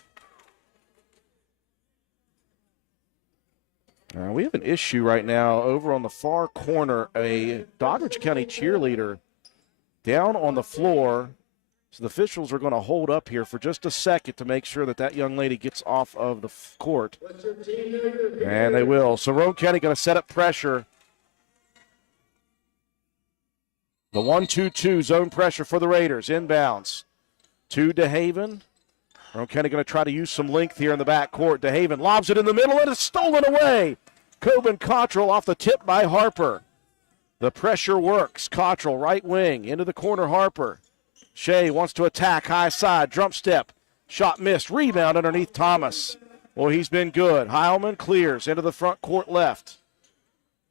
We have an issue right now over on the far corner. A Doddridge County cheerleader down on the floor. So the officials are going to hold up here for just a second to make sure that that young lady gets off of the court. And they will. So Roane County going to set up pressure. The 1-2-2 zone pressure for the Raiders. Inbounds to DeHaven. Roane County going to try to use some length here in the backcourt. DeHaven lobs it in the middle and it's stolen away. Coben Cottrell off the tip by Harper. The pressure works. Cottrell right wing into the corner. Harper. Shea wants to attack high side. Jump step. Shot missed. Rebound underneath Thomas. Well, he's been good. Heilman clears into the front court left.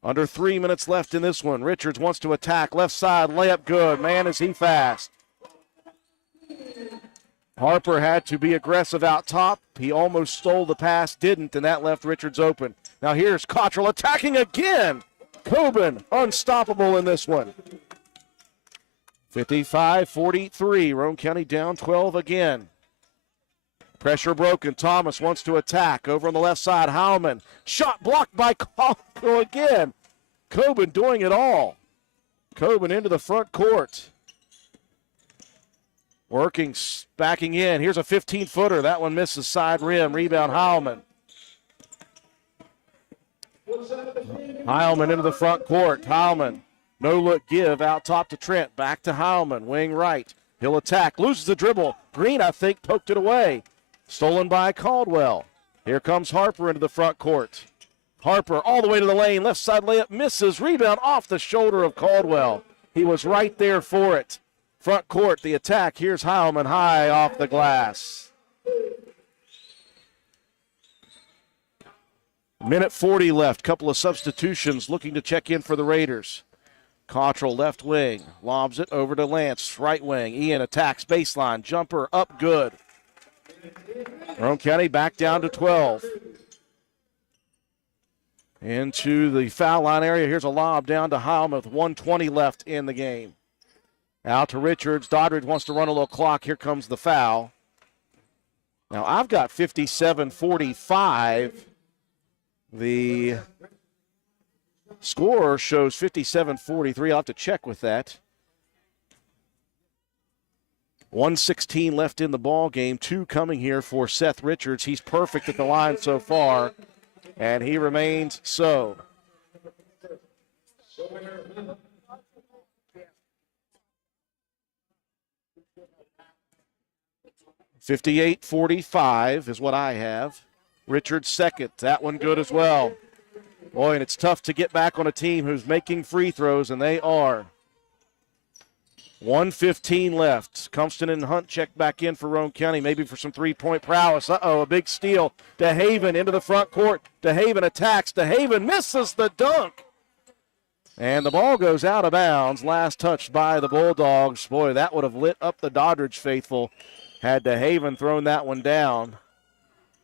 Under 3 minutes left in this one. Richards wants to attack. Left side, layup good. Man, is he fast. Harper had to be aggressive out top. He almost stole the pass, didn't, and that left Richards open. Now here's Cottrell attacking again. Coben unstoppable in this one. 55-43. Roane County down 12 again. Pressure broken. Thomas wants to attack. Over on the left side, Heilman. Shot blocked by Cottrell again. Coben doing it all. Coben into the front court. Working, backing in. Here's a 15-footer. That one misses side rim. Rebound, Heilman. Heilman into the front court. Heilman, no look give out top to Trent. Back to Heilman, wing right. He'll attack, loses the dribble. Green, I think, poked it away. Stolen by Caldwell. Here comes Harper into the front court. Harper all the way to the lane. Left side layup misses. Rebound off the shoulder of Caldwell. He was right there for it. Front court, the attack. Here's Heilman high off the glass. Minute 40 left. Couple of substitutions looking to check in for the Raiders. Cottrell left wing. Lobs it over to Lance. Right wing. Ian attacks baseline. Jumper up good. Roane County back down to 12. Into the foul line area. Here's a lob down to Heilman with 1:20 left in the game. Out to Richards. Doddridge wants to run a little clock. Here comes the foul. Now I've got 57-45. The score shows 57-43. I'll have to check with that. 1:16 left in the ball game. 2 coming here for Seth Richards. He's perfect at the line so far, and he remains so. 58-45 is what I have. Richards second. That one good as well. Boy, and it's tough to get back on a team who's making free throws, and they are. 1:15 left. Cumston and Hunt check back in for Roane County, maybe for some three-point prowess. A big steal. DeHaven into the front court. DeHaven attacks. DeHaven misses the dunk. And the ball goes out of bounds. Last touched by the Bulldogs. Boy, that would have lit up the Doddridge faithful had DeHaven thrown that one down.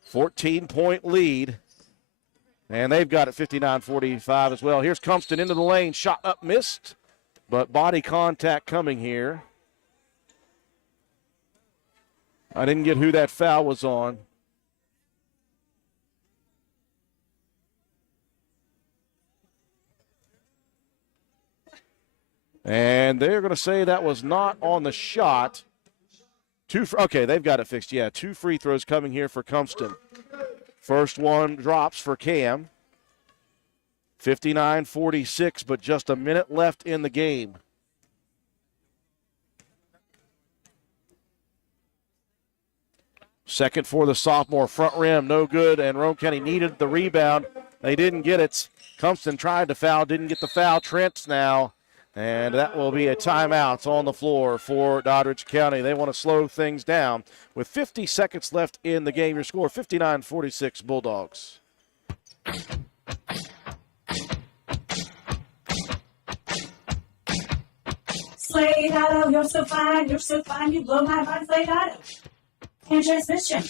14-point lead. And they've got it 59-45 as well. Here's Cumston into the lane. Shot up, missed. But body contact coming here. I didn't get who that foul was on. And they're going to say that was not on the shot. Okay, they've got it fixed. Yeah, 2 free throws coming here for Cumston. First one drops for Cam. 59-46, but just a minute left in the game. Second for the sophomore, front rim, no good, and Roane County needed the rebound. They didn't get it. Cumston tried to foul, didn't get the foul. Trent's now, and that will be a timeout. It's on the floor for Doddridge County. They want to slow things down. With 50 seconds left in the game, your score 59-46 Bulldogs. Slade Auto, you're so fine, you blow my mind, Slade Auto. And transmission.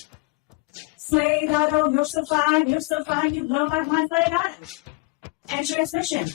Slade Auto, you're so fine, you blow my mind, Slade Auto. And transmission.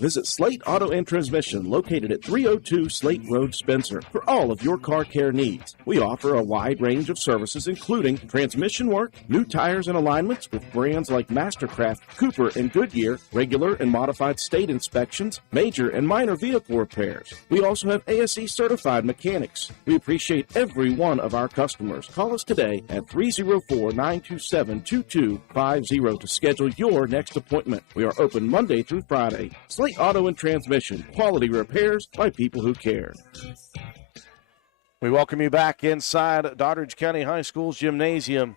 Visit Slate Auto and Transmission, located at 302 Slate Road, Spencer, for all of your car care needs. We offer a wide range of services, including transmission work, new tires and alignments with brands like Mastercraft, Cooper, and Goodyear, regular and modified state inspections, major and minor vehicle repairs. We also have ASE certified mechanics. We appreciate every one of our customers. Call us today at 304-927-2250 to schedule your next appointment. We are open Monday through Friday. Slate Auto and Transmission, quality repairs by people who care. We welcome you back inside Doddridge County High School's gymnasium.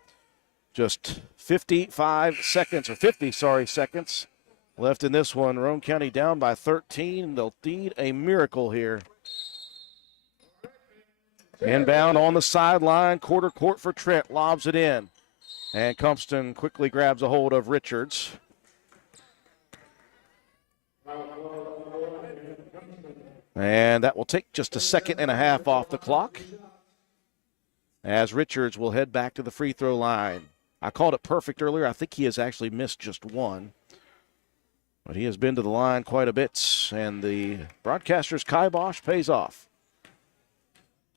Just 50 seconds left in this one. Roane County down by 13. They'll need a miracle here. Inbound on the sideline, quarter court for Trent, lobs it in. And Compton quickly grabs a hold of Richards. And that will take just a second and a half off the clock, as Richards will head back to the free throw line. I called it perfect earlier. I think he has actually missed just one, but he has been to the line quite a bit, and the broadcaster's kibosh pays off.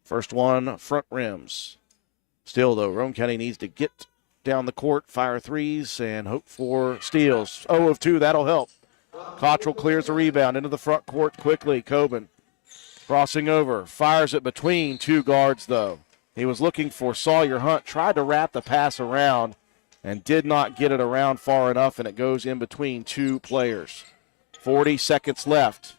First one, front rims. Still, though, Roane County needs to get down the court, fire threes, and hope for steals. 0 of 2, that'll help. Cottrell clears the rebound into the front court quickly. Coben crossing over, fires it between two guards, though. He was looking for Sawyer Hunt, tried to wrap the pass around and did not get it around far enough, and it goes in between two players. 40 seconds left.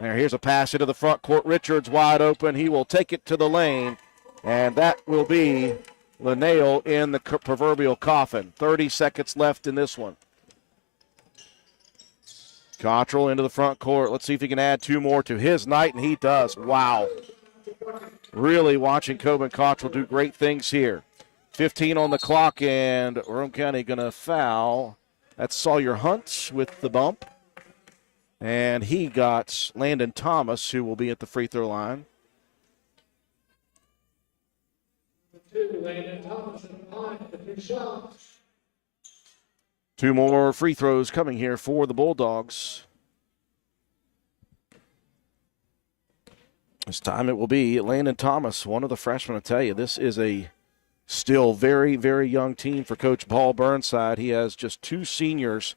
Here's a pass into the front court. Richards wide open. He will take it to the lane, and that will be the nail in the proverbial coffin. 30 seconds left in this one. Cottrell into the front court. Let's see if he can add two more to his night, and he does. Wow. Really watching Coben Cottrell do great things here. 15 on the clock, and Roane County going to foul. That's Sawyer Hunt with the bump. And he got Landon Thomas, who will be at the free throw line. Two more free throws coming here for the Bulldogs. This time it will be Landon Thomas, one of the freshmen. I tell you, this is a still very, very young team for Coach Paul Burnside. He has just two seniors.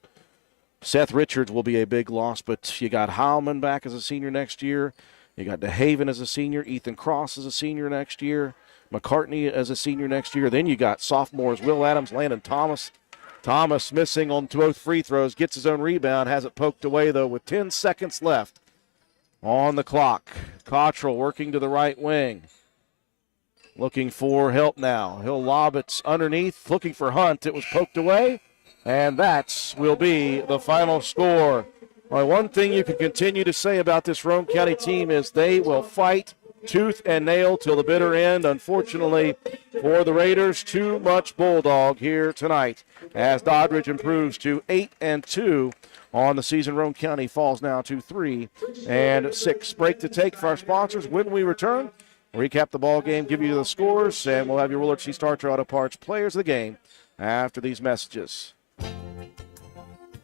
Seth Richards will be a big loss, but you got Heilman back as a senior next year. You got DeHaven as a senior. Ethan Cross as a senior next year. McCartney as a senior next year. Then you got sophomores Will Adams, Landon Thomas. Thomas missing on both free throws, gets his own rebound, has it poked away, though, with 10 seconds left on the clock. Cottrell working to the right wing. Looking for help now. He'll lob it underneath, looking for Hunt. It was poked away, and that will be the final score. Well, one thing you can continue to say about this Roane County team is they will fight tooth and nail till the bitter end. Unfortunately for the Raiders, too much Bulldog here tonight as Doddridge improves to 8-2 on the season. Roane County falls now to 3-6. Break to take for our sponsors. When we return, recap the ball game, give you the scores, and we'll have your Willard C. Starter Auto Parts players of the game after these messages.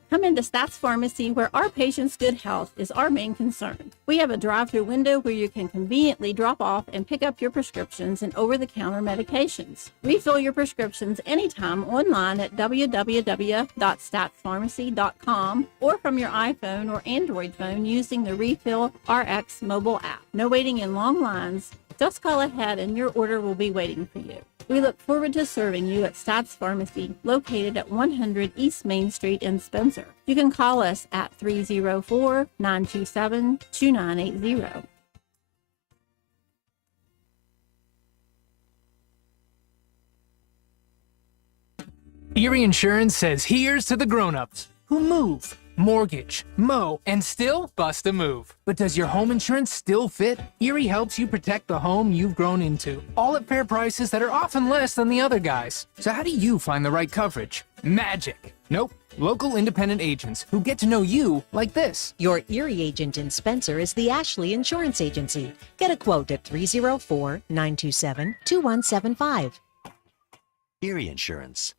Come into Stats Pharmacy, where our patients' good health is our main concern. We have a drive-through window where you can conveniently drop off and pick up your prescriptions and over-the-counter medications. Refill your prescriptions anytime online at www.statspharmacy.com or from your iPhone or Android phone using the Refill RX mobile app. No waiting in long lines. Just call ahead and your order will be waiting for you. We look forward to serving you at Stats Pharmacy, located at 100 East Main Street in Spencer. You can call us at 304-927-2980. Erie Insurance says here's to the grown-ups who move, mortgage, mow, and still bust a move. But does your home insurance still fit? Erie helps you protect the home you've grown into, all at fair prices that are often less than the other guys. So how do you find the right coverage? Magic. Nope. Local independent agents who get to know you like this. Your Erie agent in Spencer is the Ashley Insurance Agency. Get a quote at 304-927-2175. Erie Insurance.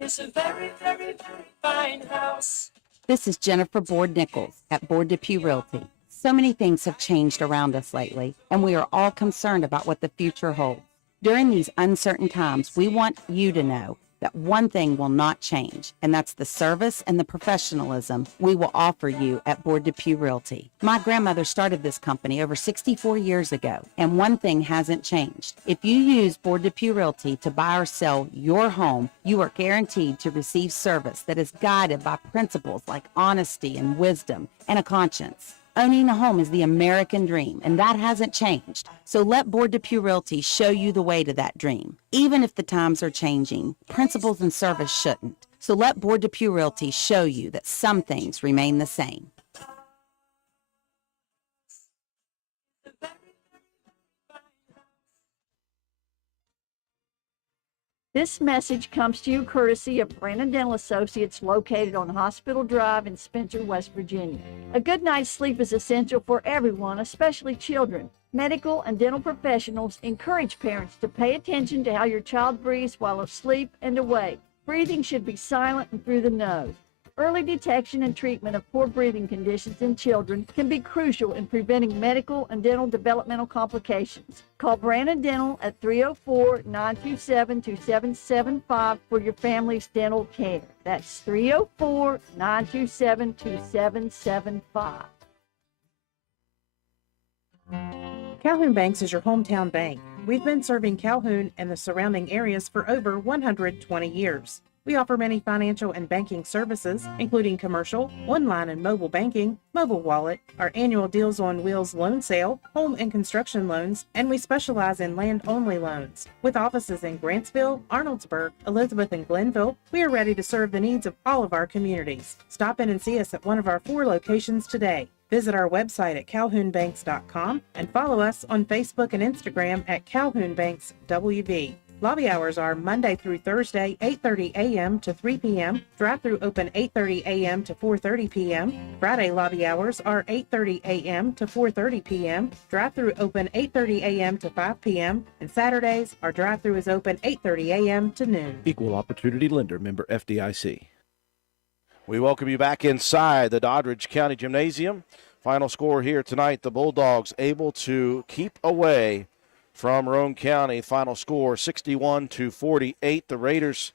It's a very, very, very fine house. This is Jennifer Board Nichols at Board Depew Realty. So many things have changed around us lately, and we are all concerned about what the future holds. During these uncertain times, we want you to know that one thing will not change, and that's the service and the professionalism we will offer you at Board Depew Realty. My grandmother started this company over 64 years ago, and one thing hasn't changed. If you use Board Depew Realty to buy or sell your home, you are guaranteed to receive service that is guided by principles like honesty and wisdom and a conscience. Owning a home is the American dream, and that hasn't changed. So let Board Depew Realty show you the way to that dream. Even if the times are changing, principles and service shouldn't. So let Board Depew Realty show you that some things remain the same. This message comes to you courtesy of Brandon Dental Associates located on Hospital Drive in Spencer, West Virginia. A good night's sleep is essential for everyone, especially children. Medical and dental professionals encourage parents to pay attention to how your child breathes while asleep and awake. Breathing should be silent and through the nose. Early detection and treatment of poor breathing conditions in children can be crucial in preventing medical and dental developmental complications. Call Brandon Dental at 304-927-2775 for your family's dental care. That's 304-927-2775. Calhoun Banks is your hometown bank. We've been serving Calhoun and the surrounding areas for over 120 years. We offer many financial and banking services, including commercial, online and mobile banking, mobile wallet, our annual Deals on Wheels loan sale, home and construction loans, and we specialize in land-only loans. With offices in Grantsville, Arnoldsburg, Elizabeth, and Glenville, we are ready to serve the needs of all of our communities. Stop in and see us at one of our 4 locations today. Visit our website at calhounbanks.com and follow us on Facebook and Instagram at Calhoun Banks WV. Lobby hours are Monday through Thursday, 8:30 a.m. to 3 p.m. Drive-through open 8:30 a.m. to 4:30 p.m. Friday lobby hours are 8:30 a.m. to 4:30 p.m. Drive-through open 8:30 a.m. to 5 p.m. And Saturdays, our drive-through is open 8:30 a.m. to noon. Equal Opportunity Lender, member FDIC. We welcome you back inside the Doddridge County Gymnasium. Final score here tonight, the Bulldogs able to keep away from Roane County. Final score 61-48. The Raiders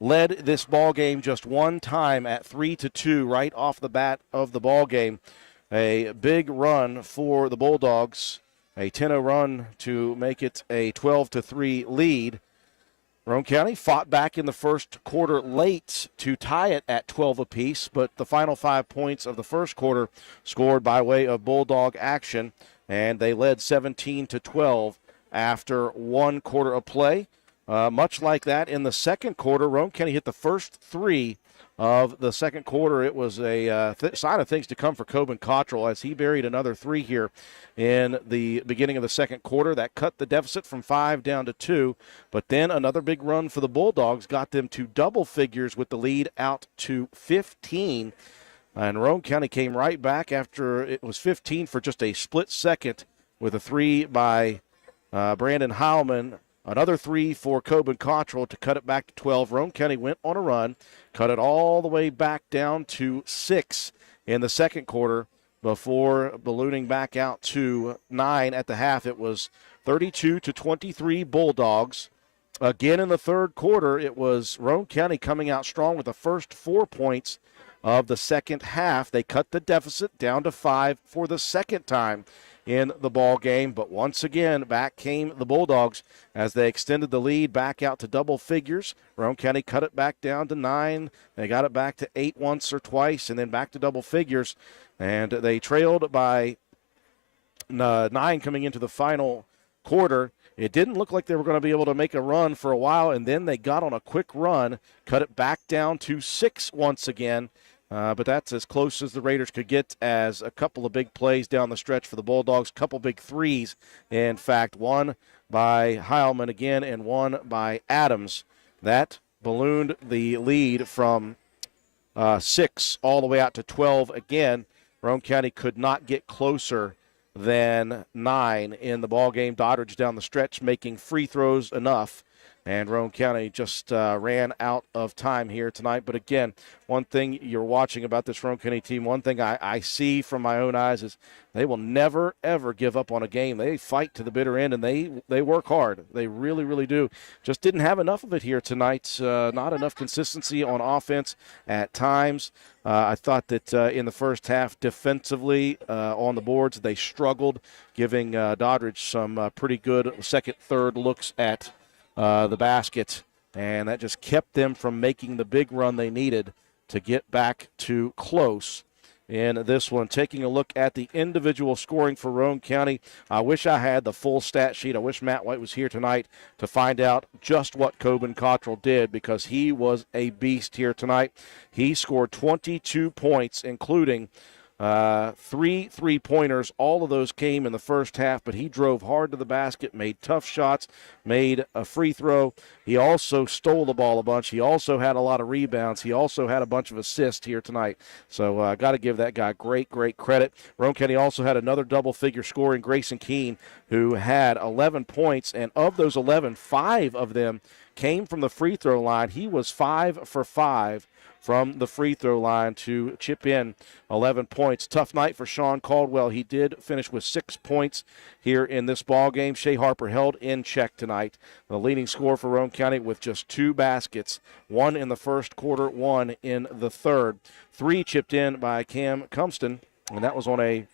led this ball game just one time at 3-2 right off the bat of the ball game. A big run for the Bulldogs, a 10-0 run to make it a 12-3 lead. Roane County fought back in the first quarter late to tie it at 12 apiece, but the final 5 points of the first quarter scored by way of Bulldog action, and they led 17-12 after 1 quarter of play. Much like that in the second quarter, Roane County hit the first 3 of the second quarter. It was a sign of things to come for Coben Cottrell as he buried another 3 here in the beginning of the second quarter. That cut the deficit from 5 down to 2, but then another big run for the Bulldogs got them to double figures with the lead out to 15. And Roane County came right back after it was 15 for just a split second with a 3 by Brandon Heilman. Another 3 for Coben Cottrell to cut it back to 12. Roane County went on a run, cut it all the way back down to 6 in the second quarter before ballooning back out to 9 at the half. It was 32-23 Bulldogs. Again in the third quarter, it was Roane County coming out strong with the first 4 points of the second half. They cut the deficit down to 5 for the second time in the ball game, but once again back came the Bulldogs as they extended the lead back out to double figures. Roane County cut it back down to 9. They got it back to 8 once or twice and then back to double figures, and they trailed by 9 coming into the final quarter. It didn't look like they were going to be able to make a run for a while, and then they got on a quick run, cut it back down to 6 once again. But that's as close as the Raiders could get as a couple of big plays down the stretch for the Bulldogs. Couple big threes, in fact, one by Heilman again and one by Adams. That ballooned the lead from 6 all the way out to 12 again. Roane County could not get closer than 9 in the ball game. Doddridge down the stretch making free throws enough. And Roane County just ran out of time here tonight. But again, one thing you're watching about this Roane County team, one thing I see from my own eyes is they will never, ever give up on a game. They fight to the bitter end, and they work hard. They really, really do. Just didn't have enough of it here tonight. Not enough consistency on offense at times. I thought that in the first half defensively on the boards, they struggled, giving Doddridge some pretty good second, third looks at the basket, and that just kept them from making the big run they needed to get back to close in this one. Taking a look at the individual scoring for Roane County, I wish I had the full stat sheet. I wish Matt White was here tonight to find out just what Coben Cottrell did, because he was a beast here tonight. He scored 22 points, including 3 3-pointers. All of those came in the first half, but he drove hard to the basket, made tough shots, made a free throw. He also stole the ball a bunch. He also had a lot of rebounds. He also had a bunch of assists here tonight. So I got to give that guy great credit. Roane County also had another double-figure scorer in Grayson Keene, who had 11 points, and of those 11, 5 of them came from the free throw line. He was 5 for 5 from the free throw line to chip in 11 points. Tough night for Sean Caldwell. He did finish with 6 points here in this ball game. Shea Harper held in check tonight. The leading scorer for Roane County with just 2 baskets, 1 in the first quarter, 1 in the third. 3 chipped in by Cam Cumston, and that was on a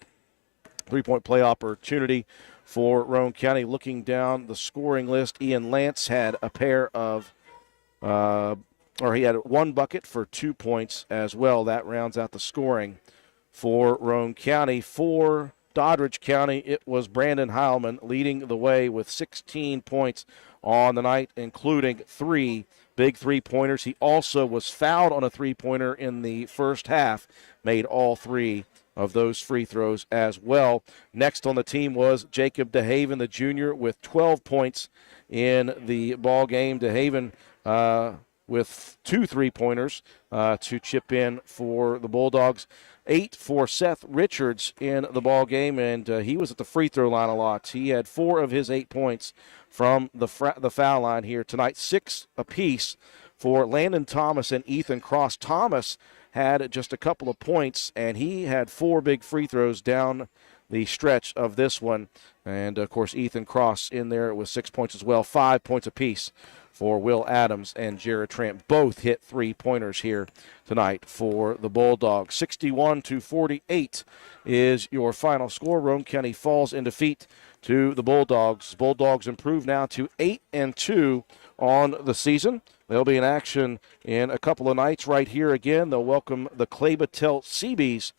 3-point play opportunity for Roane County. Looking down the scoring list, Ian Lance had a pair of he had 1 bucket for 2 points as well. That rounds out the scoring for Roane County. For Doddridge County, it was Brandon Heilman leading the way with 16 points on the night, including 3 big 3-pointers. He also was fouled on a 3-pointer in the first half, made all 3 of those free throws as well. Next on the team was Jacob DeHaven, the junior, with 12 points in the ball game. DeHaven with 2 3-pointers to chip in for the Bulldogs. 8 for Seth Richards in the ball game, and he was at the free throw line a lot. He had 4 of his 8 points from the foul line here tonight. 6 apiece for Landon Thomas and Ethan Cross. Thomas had just a couple of points, and he had 4 big free throws down the stretch of this one. And, of course, Ethan Cross in there with 6 points as well. 5 points apiece for Will Adams and Jared Tramp. Both hit 3-pointers here tonight for the Bulldogs. 61-48 is your final score. Roane County falls in defeat to the Bulldogs. Bulldogs improve now to 8-2 on the season. They'll be in action in a couple of nights right here again. They'll welcome the Clay Battelle Seabees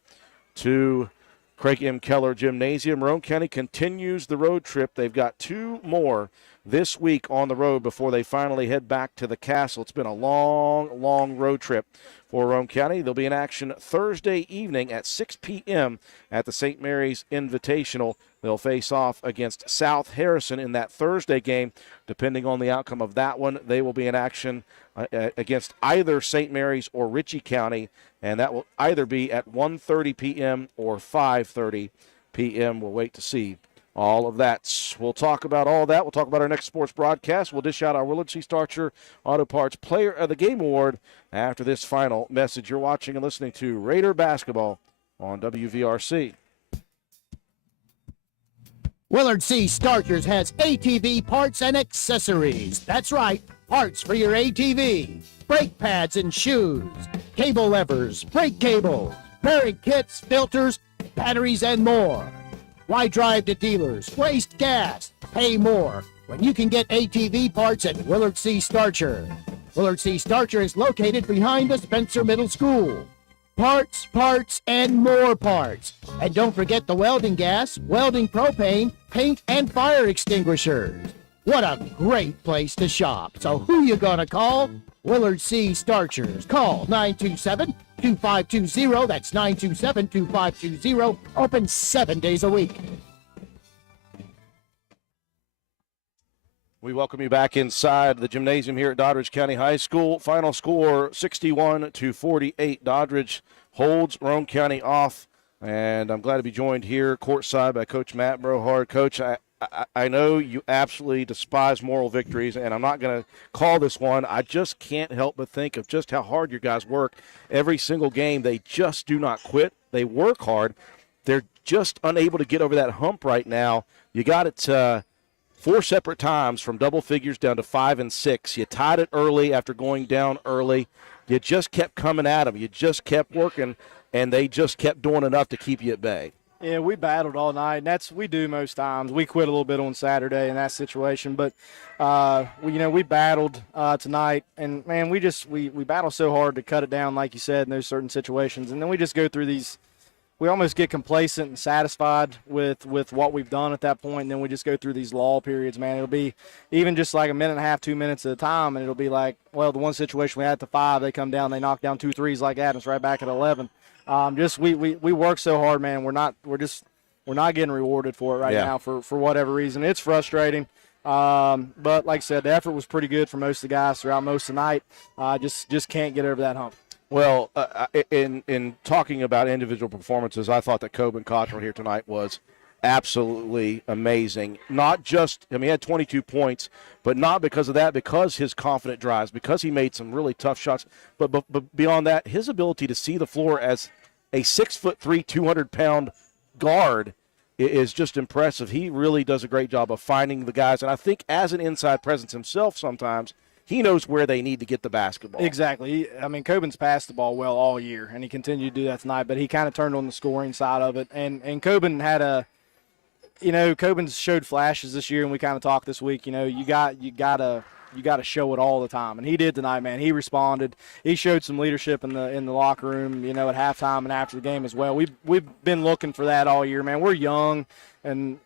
to Craig M. Keller Gymnasium. Roane County continues the road trip. They've got 2 more this week on the road before they finally head back to the Castle. It's been a long road trip for Roane County. They'll be in action Thursday evening at 6 p.m. at the St. Mary's Invitational. They'll face off against South Harrison in that Thursday game. Depending on the outcome of that one, they will be in action against either St. Mary's or Ritchie County, and that will either be at 1:30 p.m. or 5:30 p.m. We'll wait to see all of that. We'll talk about all that. We'll talk about our next sports broadcast. We'll dish out our Willard C. Starcher Auto Parts Player of the Game Award after this final message. You're watching and listening to Raider Basketball on WVRC. Willard C. Starchers has ATV parts and accessories. That's right, parts for your ATV. Brake pads and shoes, cable levers, brake cables, bearing kits, filters, batteries, and more. Why drive to dealers, waste gas, pay more when you can get ATV parts at Willard C. Starcher? Willard C. Starcher is located behind the Spencer Middle School. Parts, and more parts. And don't forget the welding gas, welding propane, paint, and fire extinguishers. What a great place to shop. So who you gonna call? Willard C. Starchers. Call 927-2520. That's 927-2520. Open 7 days a week. We welcome you back inside the gymnasium here at Doddridge County High School. Final score 61-48. Doddridge holds Roane County off, and I'm glad to be joined here courtside by Coach Matt Brohard. Coach, I know you absolutely despise moral victories, and I'm not going to call this one. I just can't help but think of just how hard your guys work every single game. They just do not quit. They work hard. They're just unable to get over that hump right now. You got it 4 separate times from double figures down to 5 and 6. You tied it early after going down early. You just kept coming at them. You just kept working, and they just kept doing enough to keep you at bay. Yeah, we battled all night, and that's we do most times. We quit a little bit on Saturday in that situation, but we battled tonight, and man, we battle so hard to cut it down, like you said, in those certain situations, and then we just go through these almost get complacent and satisfied with what we've done at that point, and then we just go through these lull periods, man. It'll be even just like a minute and a half, 2 minutes at a time, and it'll be like, well, the one situation we had at the 5, they come down, they knock down 2 threes like that, and it's right back at 11. We work so hard, man. We're not getting rewarded for it right now for whatever reason. It's frustrating. But like I said, the effort was pretty good for most of the guys throughout most of the night. Just can't get over that hump. Well, in talking about individual performances, I thought that Coben Cottrell here tonight was absolutely amazing. Not just, he had 22 points, but not because of that, because his confident drives, because he made some really tough shots. But beyond that, his ability to see the floor as a 6'3", 200-pound guard is just impressive. He really does a great job of finding the guys, and I think as an inside presence himself sometimes, he knows where they need to get the basketball. Exactly. Coben's passed the ball well all year, and he continued to do that tonight, but he kind of turned on the scoring side of it. And Coben had Coben's showed flashes this year, and we kind of talked this week, you got to show it all the time. And he did tonight, man. He responded. He showed some leadership in the locker room, at halftime and after the game as well. We've been looking for that all year, man. We're young, and,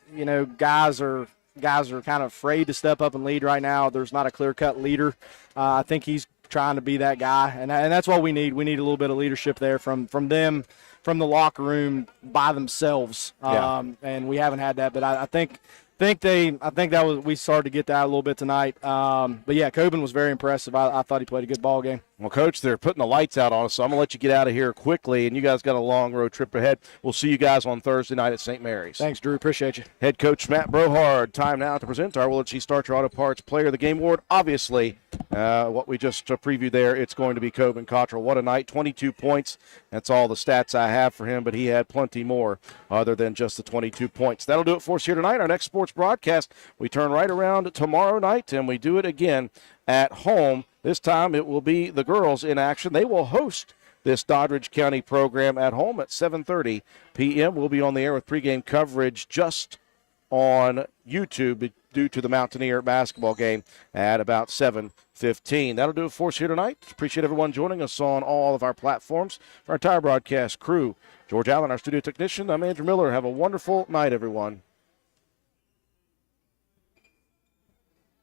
guys are kind of afraid to step up and lead right now. There's not a clear-cut leader. I think he's trying to be that guy, and that's what we need. We need a little bit of leadership there from them, from the locker room by themselves. And we haven't had that, but I think that was, we started to get that a little bit tonight. But yeah, Coben was very impressive. I thought he played a good ball game. Well, Coach, they're putting the lights out on us, so I'm going to let you get out of here quickly, and you guys got a long road trip ahead. We'll see you guys on Thursday night at St. Mary's. Thanks, Drew. Appreciate you. Head coach Matt Brohard. Time now to present our Willard C. Starcher Auto Parts Player of the Game Award. Obviously, what we just previewed there, it's going to be Coben Cottrell. What a night, 22 points. That's all the stats I have for him, but he had plenty more other than just the 22 points. That'll do it for us here tonight. Our next sports broadcast, we turn right around tomorrow night, and we do it again at home. This time it will be the girls in action. They will host this Doddridge County program at home at 7:30 p.m. We'll be on the air with pregame coverage just on YouTube due to the Mountaineer basketball game at about 7:15. That'll do it for us here tonight. Appreciate everyone joining us on all of our platforms. For our entire broadcast crew, George Allen, our studio technician, I'm Andrew Miller. Have a wonderful night, everyone.